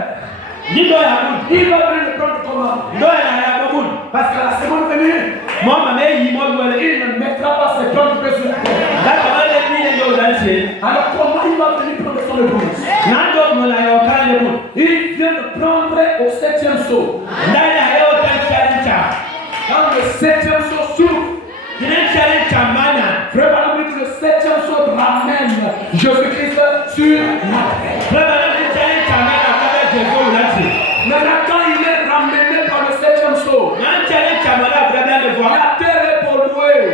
Il va venir le prendre comment? Parce que la seconde venue, il ne mettra pas ses plantes sur la terre. Alors comment il va venir prendre son épouse? Il vient de prendre au 7e saut. Quand le 7e saut s'ouvre, vraiment le 7e saut ramène Jésus-Christ sur la terre. Maintenant, quand il est ramené par le 7e saut, la terre est polluée.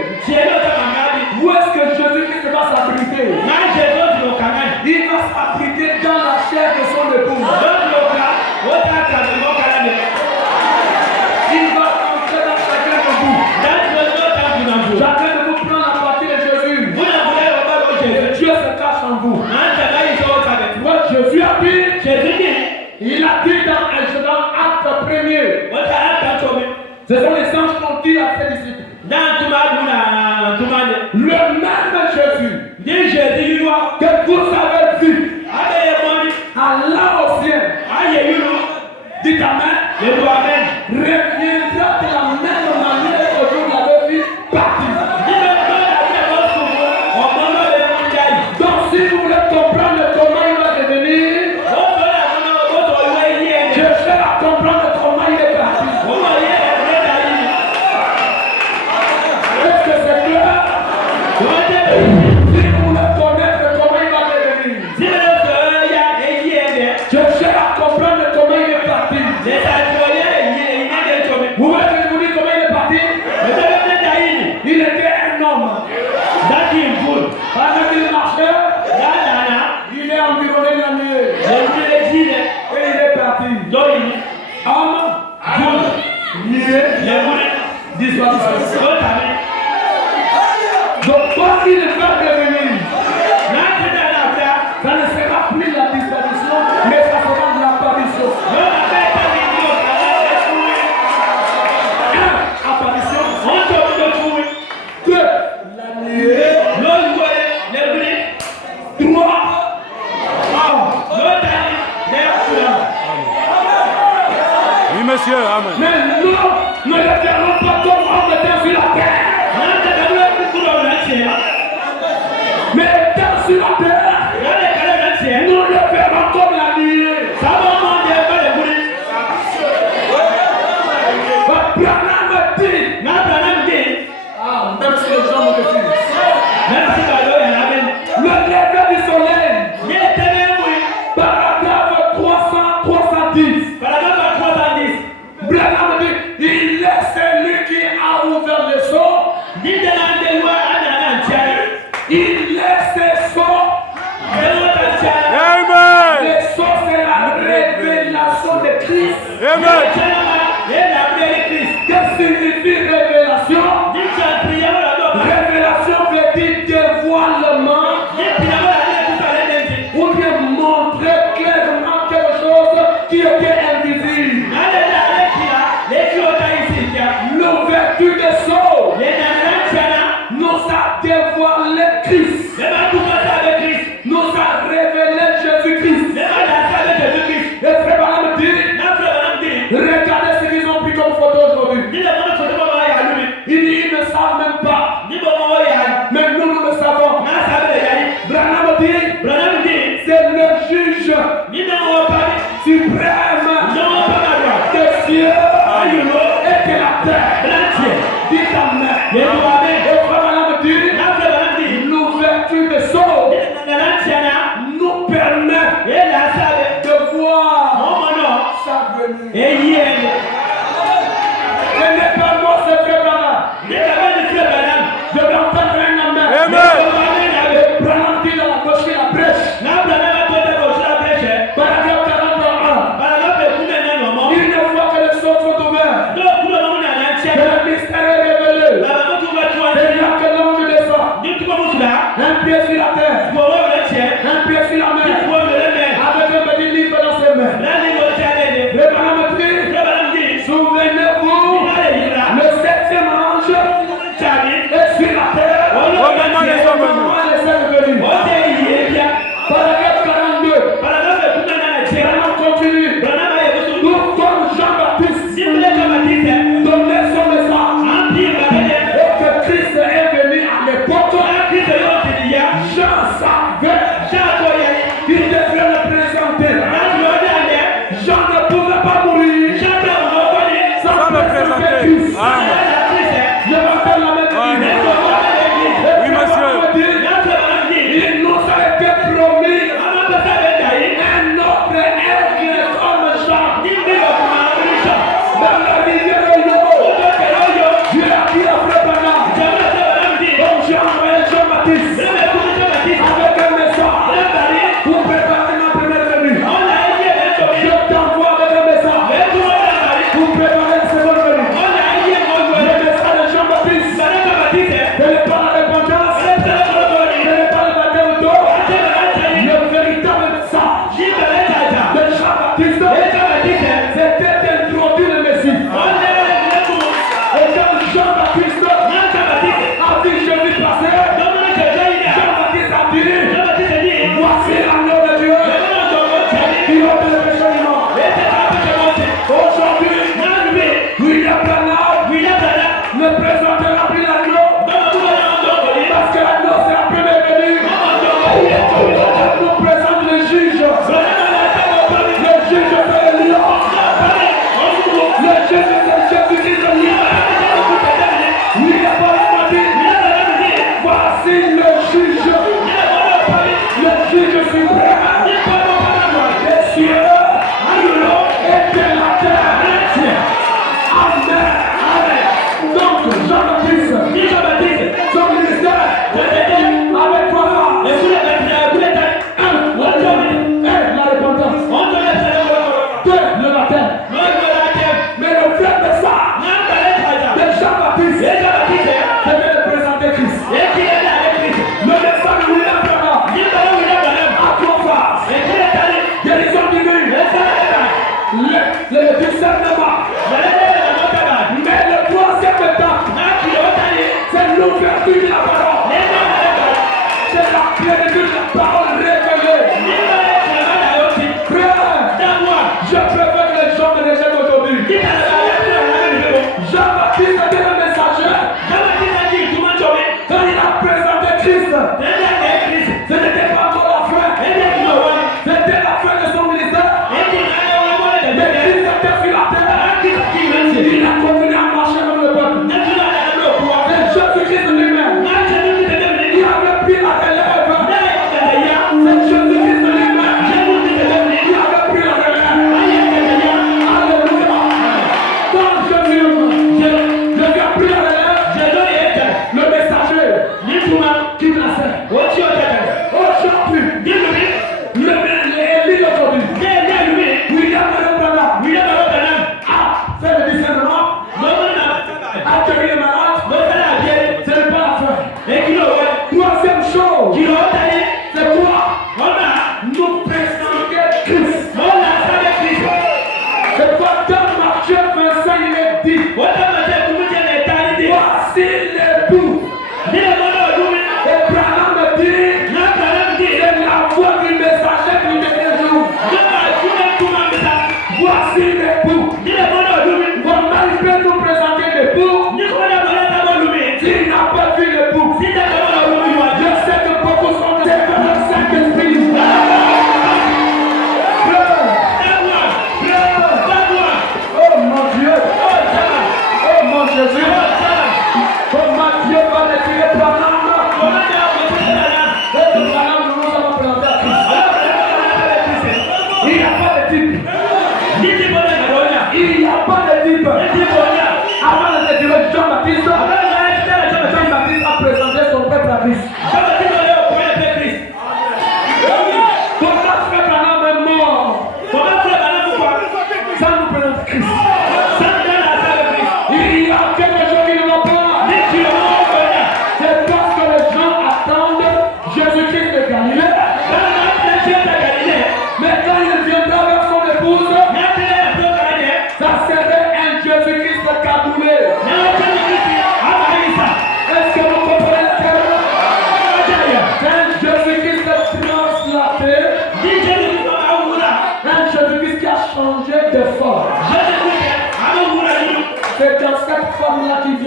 Où est-ce que Jésus-Christ va s'abriter? Il va s'abriter dans la chair de son épouse. Il va entrer dans chacun de vous. Chacun de vous prend la partie de Jésus. Dieu se cache en vous. Moi, Jésus a dit, il a dit dans Acte 1er. Ce sont les anges qui ont dit à ses disciples. Le même Jésus que vous avez vu Allah au ciel. Dites Amen. Reviendra de la même manière que vous l'avez vu partir. Donc si vous voulez comprendre comment il va devenir, cherchez à comprendre comment il est parti. Est-ce que c'est clair? Si vous voulez connaître comment il va devenir, cherchez à comprendre comment il est parti. Vous voulez que je vous dise comment il est parti? Il était un homme. Pendant qu'il marchait, il est environné de la nuée. Et il est parti. Homme, nuée, disparition. Donc, quoi qu'il va devenir, ça ne sera plus la disparition, mais ça sera de l'apparition. Apparition. 2. La nuée. 3. Oui, monsieur, amen. Mais nous ne le verrons pas comme homme étant sur la terre. Mais étant sur la terre, nous le verrons comme la nuée. Branham dit, même si les gens me refusent, le lever du soleil, paragraphe 310. Branham dit, il est celui qui a ouvert les sceaux. Il laisse ses sceaux. Amen. Les sceaux, c'est la révélation de Christ. Amen. Qu'est-ce que signifie révélation? Révélation veut dire dévoilement. Ou bien montrer clairement quelque chose qui était invisible. L'ouverture des de voir le Christ nous a révélé Jésus-Christ. Et frère Branham dit, regardez ce qu'ils ont pris comme photo aujourd'hui. Il dit, ils ne savent même pas. Mais nous le savons. Branham dit, c'est le juge suprême des cieux et de la terre. Dit Amen. Et frère Branham dit, l'ouverture des sceaux nous permet de voir sa venue. Ce n'est pas moi, c'est frère Branham. Je vais entendre un amen. Amen. Branham dit dans la mosquée la brèche. Paragraphe 41. Une fois que les sceaux sont ouverts, que le mystère est révélé,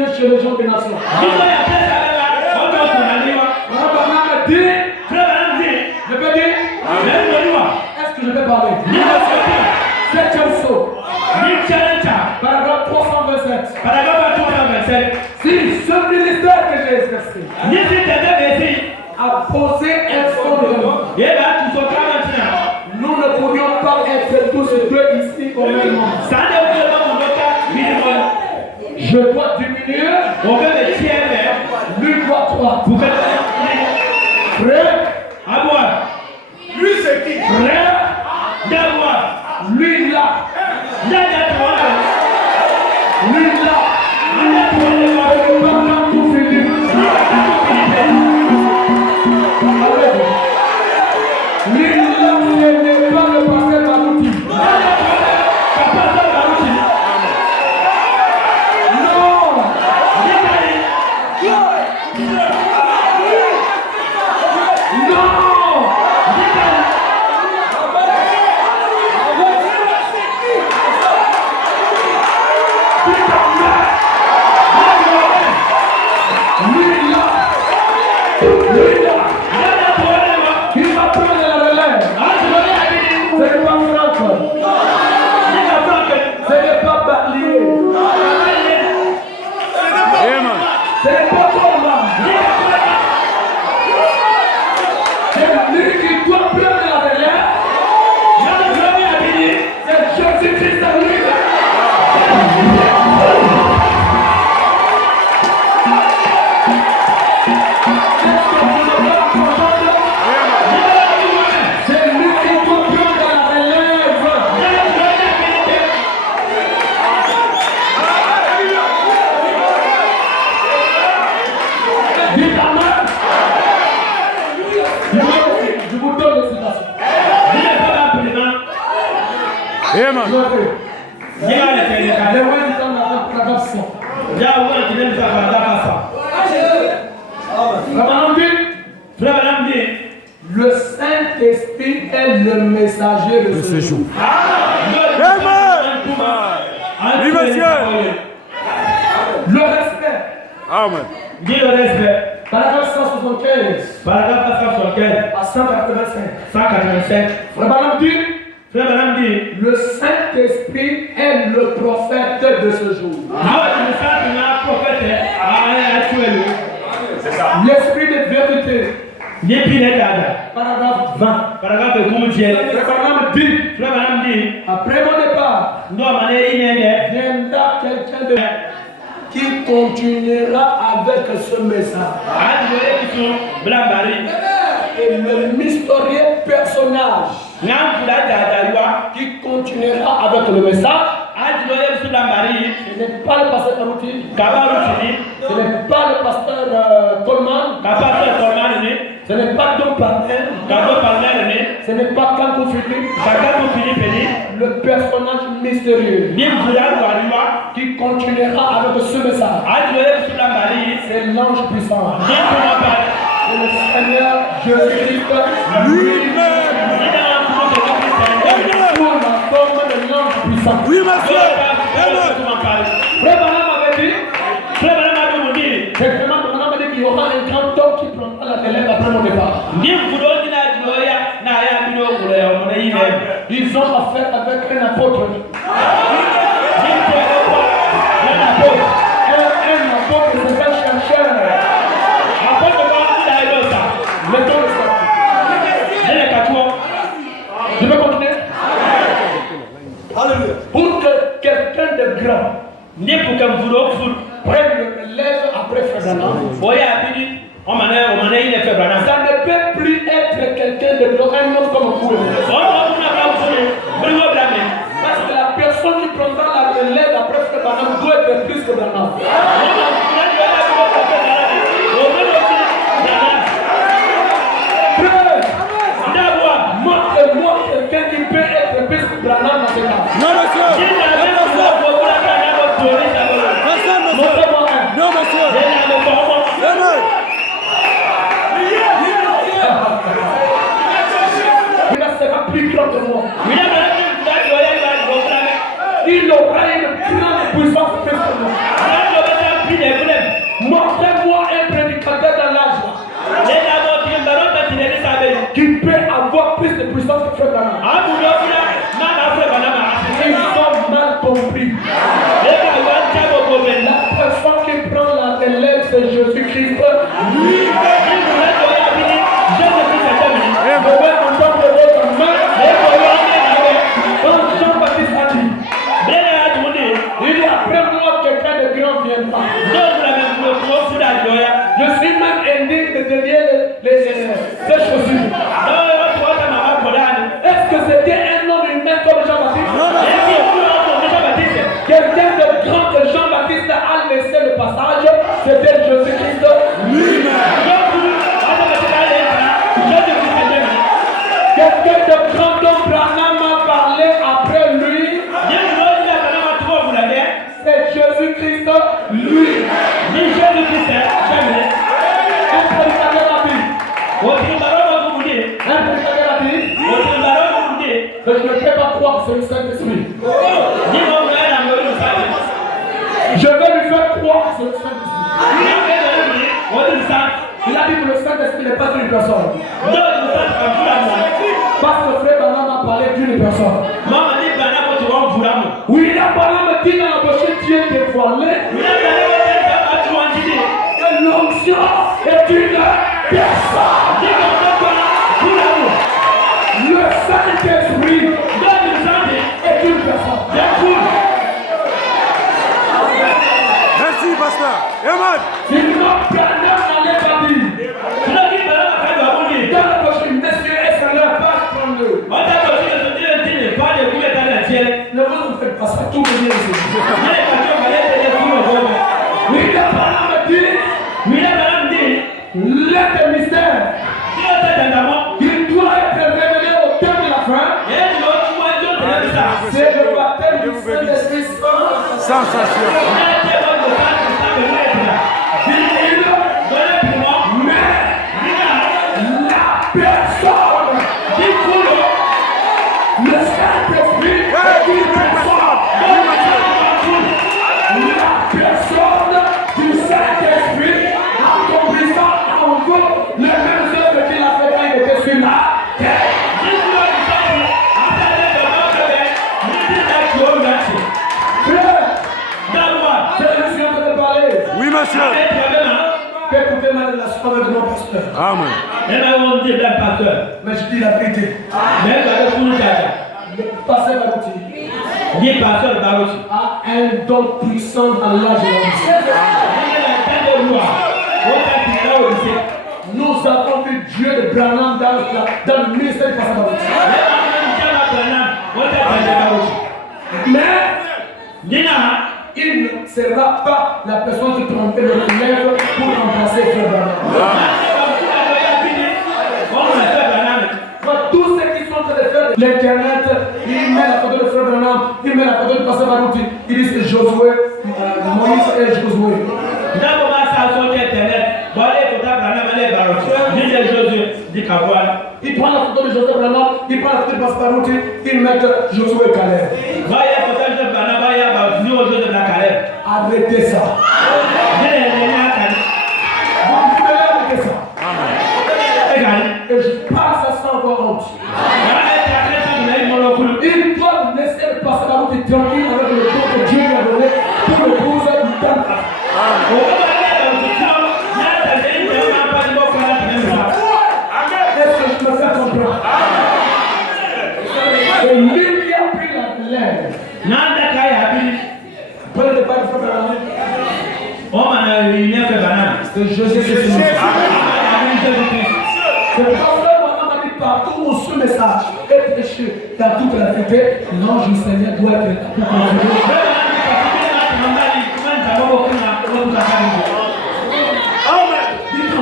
vient chez les gens des nations. Je peux dire, est-ce que je vais parler? Septième saut. Paragraphe 327. Si ce ministère que j'ai exercé a posé un fondement, nous ne pourrions pas être tous deux ici au même moment. Je dois diminuer, lui doit croître. Frère, lui c'est qui? Frère, lui là. Lui là. Le Saint-Esprit est le messager de ce jour. Oui, monsieur. Le respect. Amen. Dis le respect. Paragraphe 175. Paragraphe 175. À 185. 185. Frère Madame dit, le Saint-Esprit est le prophète de ce jour. L'esprit de vérité. Paragraphe 20. Frère Madame dit, après mon départ, viendra quelqu'un de qui continuera avec ce message. Et le mystérieux personnage qui continuera avec le message, ce n'est pas le pasteur Karouti, ce n'est pas le pasteur Coleman, ce n'est pas Don Parner, ce n'est pas Kanko Philippe, le personnage mystérieux qui continuera avec ce message. C'est l'ange puissant. C'est le Seigneur Jésus-Christ lui-même. Pour la forme de l'ange puissant. Oui, monsieur. Frère Madame avait dit, c'est vraiment Madame avait dit qu'il y aura un grand homme qui prendra la relève après mon départ. Ils ont affaire avec un apôtre. Un apôtre, c'est un chercheur. Je vais continuer. Pour que quelqu'un de grand prenne le relève après Frère Branham, ça ne peut plus être quelqu'un de grand, un homme comme vous. Parce que la personne qui prendra la relève après Frère Branham doit être plus que Branham. Montre-moi quelqu'un qui peut être plus que Branham dans ce cas. Non, monsieur. Montrez-moi un. Non, monsieur. Amen. Montrez-moi un prédicateur dans l'âge qui peut avoir plus de puissance que Frère Branham. Ils sont mal compris. La personne qui prend la relève, c'est Jésus-Christ. Je vais entendre votre main. Quand Jean-Baptiste a dit, il dit après moi, quelqu'un de grand viendra. Je suis même indigne de délier ces chaussures. Est-ce que c'était un homme humain comme Jean-Baptiste? Quelqu'un de grand que Jean-Baptiste a laissé le passage, c'était Jésus-Christ lui-même. Quelqu'un de grand dont Branham a parlé après lui, c'est Jésus-Christ lui. Un prédicateur a dit, que je ne peux pas croire que c'est le Saint-Esprit. Je vais lui faire croire que c'est le Saint-Esprit. Il a dit que le Saint-Esprit n'est pas une personne. Parce que Frère Branham a parlé d'une personne. Oui, la Branham dit dans la bouche Dieu dévoilé que l'onction est une personne. Le Saint-Esprit est une personne. Merci, pasteur. Amen. Sinon, Branham n'allait pas dire. Dans la bouche, messieurs, est-ce que leur page prend le? Ne vous faites pas ça, tout le monde ici. Oui, la Branham dit, l'un des mystères, il doit être révélé au terme de la fin. C'est le baptême du Saint-Esprit Sensation. Écoutez-moi de la soirée de mon pasteur. Amen. Mais je dis la vérité. Le pasteur Barouti a un don puissant dans l'âge de la. Nous avons vu Dieu de Branham dans le ministère du pasteur Barouti. Mais il ne sera pas la personne qui prendrait le relève pour remplacer Frère Branham. Tous ceux qui sont en train de faire l'internet, ils mettent la photo de Frère Branham, ils mettent la photo de pasteur Barouti, ils disent c'est Josué, Moïse et Josué. Ils prennent la photo de Josué Branham, ils prennent la photo de pasteur Barouti, ils mettent Josué Calais. Arrêtez ça. Vous pouvez arrêter ça. Et je passe à ça encore honte. Ils doivent laisser le pasteur Barouti tranquille avec le don que Dieu lui a donné pour le cause du temps. Est-ce que je me fais comprendre? Et lui qui a pris la lèvre. Prenez le pas de Frère Branham. C'est Jésus-Christ. C'est pourquoi Frère Branham a dit partout où ce message est prêché dans toute la vérité, l'ange du Seigneur doit être là pour continuer. Dites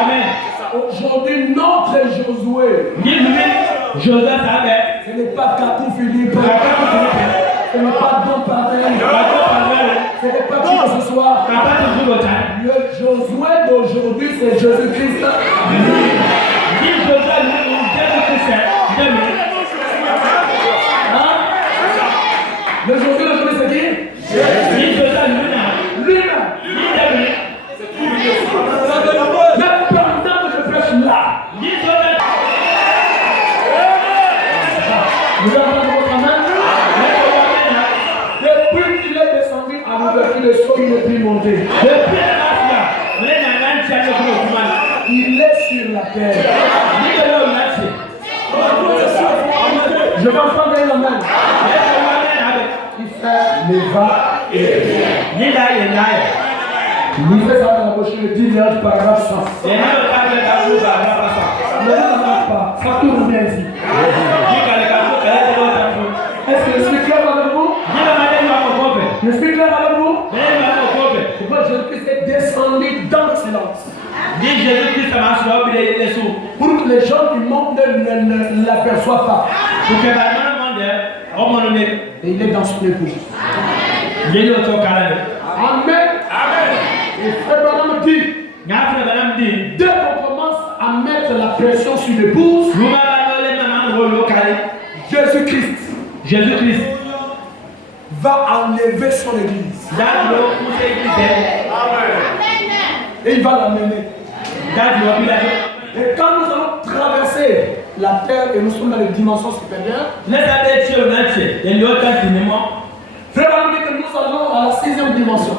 Amen. Aujourd'hui, notre Josué, ce n'est pas Katou Philippe. Ce n'est pas Don Pavel. Ce n'est pas qui que ce soit. Le Josué d'aujourd'hui, c'est Jésus-Christ. Le Josué d'aujourd'hui, c'est qui? Lui-même. il ne peut monter. Il est sur la terre. Je vais entendre un amen. Il fait les va et il fait ça dans la bouche, il dit là du paragraphe 100. Ne remarque pas, ça tourne bien ici. Est-ce que je suis clair avec vous? Je suis clair avec vous? Pourquoi Jésus-Christ est descendu dans le silence? Pour que les gens du monde ne l'aperçoivent pas. Et il est dans son épouse. Amen. Et frère Branham dit, dès qu'on commence à mettre la pression sur l'épouse, Jésus-Christ va enlever son église. Et il va l'amener. Et quand nous allons traverser la terre et nous sommes dans les dimensions supérieures, frère Branham dit que nous allons à la 6e dimension.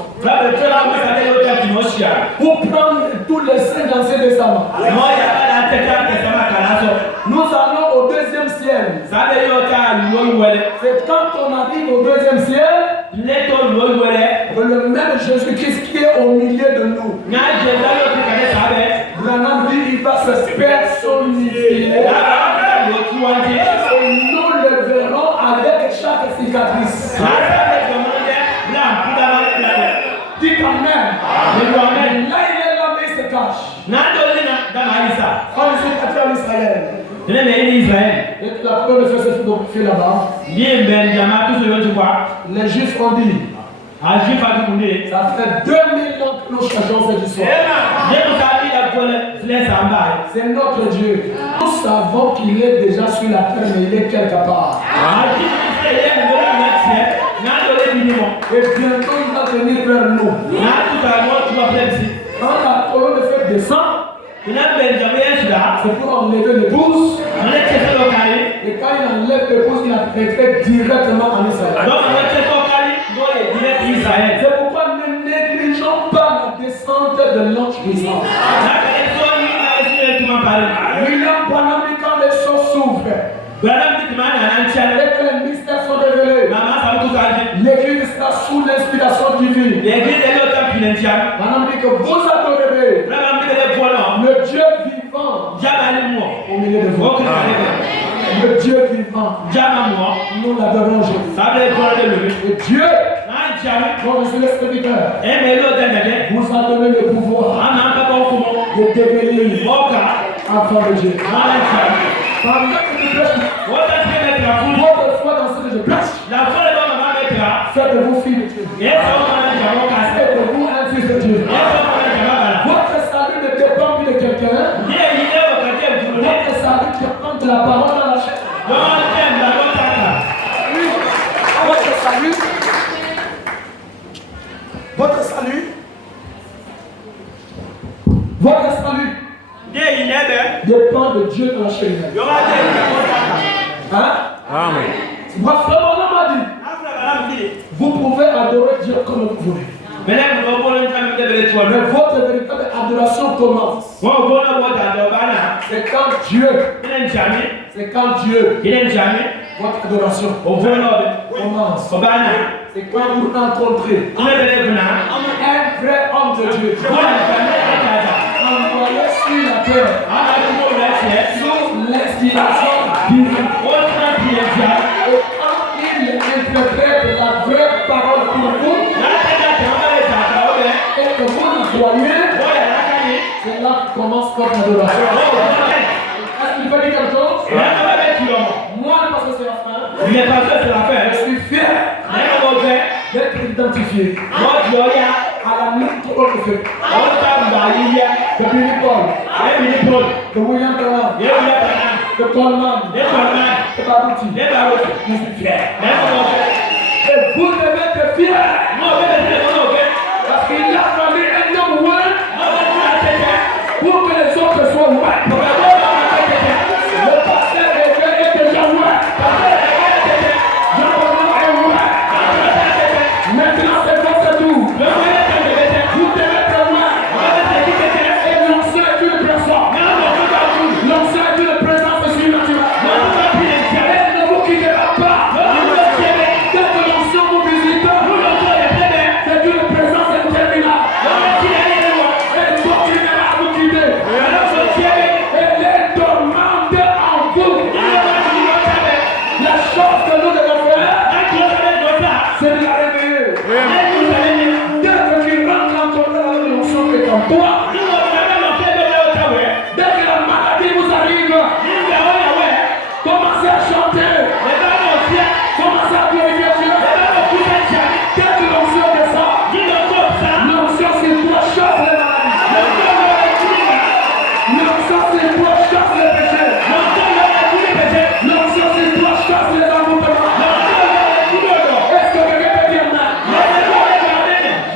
Pour prendre tous les saints dans ces testaments. Nous allons au 2e ciel. C'est quand on arrive au 2e ciel que le même Jésus-Christ qui est au milieu de nous, Branham dit il va se personnifier. Et nous le verrons avec chaque cicatrice. Dites Amen. Là il est là mais il se cache. Quand je suis parti en Israël, et que la première fois que je suis là-bas, les Juifs ont dit, ça fait 2000 ans que nous cherchons cette histoire. C'est notre Dieu. Nous savons qu'il est déjà sur la terre, mais il est quelque part. Et bientôt il va venir vers nous. Quand la colonne de feu descend, c'est pour enlever l'épouse. Et quand il enlève l'épouse, il a traité directement en Israël. C'est pourquoi ne négligeons pas la descente de l'ange puissant. William Branham dit quand les choses s'ouvrent et que les mystères sont révélés, l'église sera sous l'inspiration divine. Branham dit que vous adorerez le Dieu vivant au milieu de vous. Le Dieu vivant, nous l'adorons aujourd'hui. Et Dieu, dont je suis le serviteur, vous a donné le pouvoir de devenir enfant de Dieu. Pendant que je prêche, votre foi dans ce que je prêche, faites de vous fils de Dieu. Faites de vous un fils de Dieu. Votre salut ne dépend plus de quelqu'un. Votre salut dépend de la parole dans la chair. Votre salut dépend de Dieu dans la chair. Hein? Amen. Votre frère m'a dit, vous pouvez adorer Dieu comme vous voulez. Mais votre véritable adoration commence. C'est quand Dieu, votre adoration commence. C'est quand vous rencontrez un vrai homme de Dieu, envoyé sur la terre, sous l'inspiration divine. Et quand il interprète la vraie parole pour vous, et que vous le voyez, c'est là que commence votre adoration. Est-ce qu'il peut dire quelque chose? Moi, parce que c'est la fin, je suis fier d'être identifié à la lutte contre le feu. De Billy Paul, de William Branham, de Coleman, de Baruti. Je suis fier. Et vous devez être fiers. Parce qu'il a fallu un homme loin pour que les autres soient loin. Le pasteur est déjà loin. Jean-Paul est loin. Maintenant c'est votre tour. toi. Dès que la maladie vous arrive, commencez à chanter. Commencez à glorifier Dieu. Dès que l'onction descend, l'onction c'est toi chasse les maladies. L'onction c'est toi chasse les péchés. L'onction c'est toi chasse les avortements. Est-ce que quelqu'un peut dire non?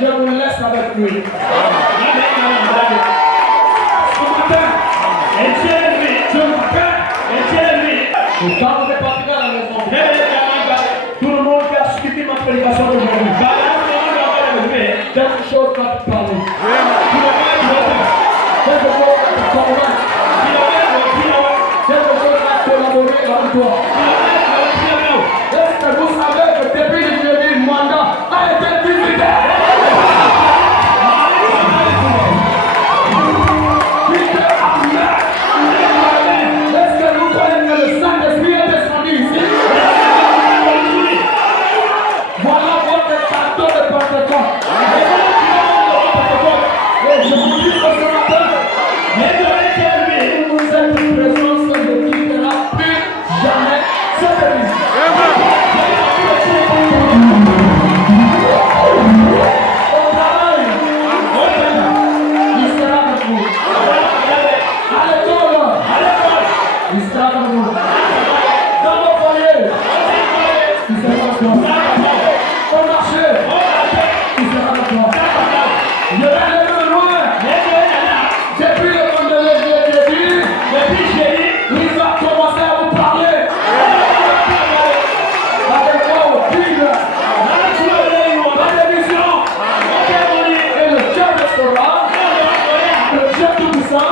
Je vous laisse avec lui. Quand vous êtes parti à la maison, tout le monde qui a suivi ma prédication d'aujourd'hui, quelque chose va te parler. Quelque chose va te convaincre. Quelque chose va collaborer avec toi. Est-ce que vous savez que depuis le jeudi, le mandat a été visité? Le Dieu Tout-Puissant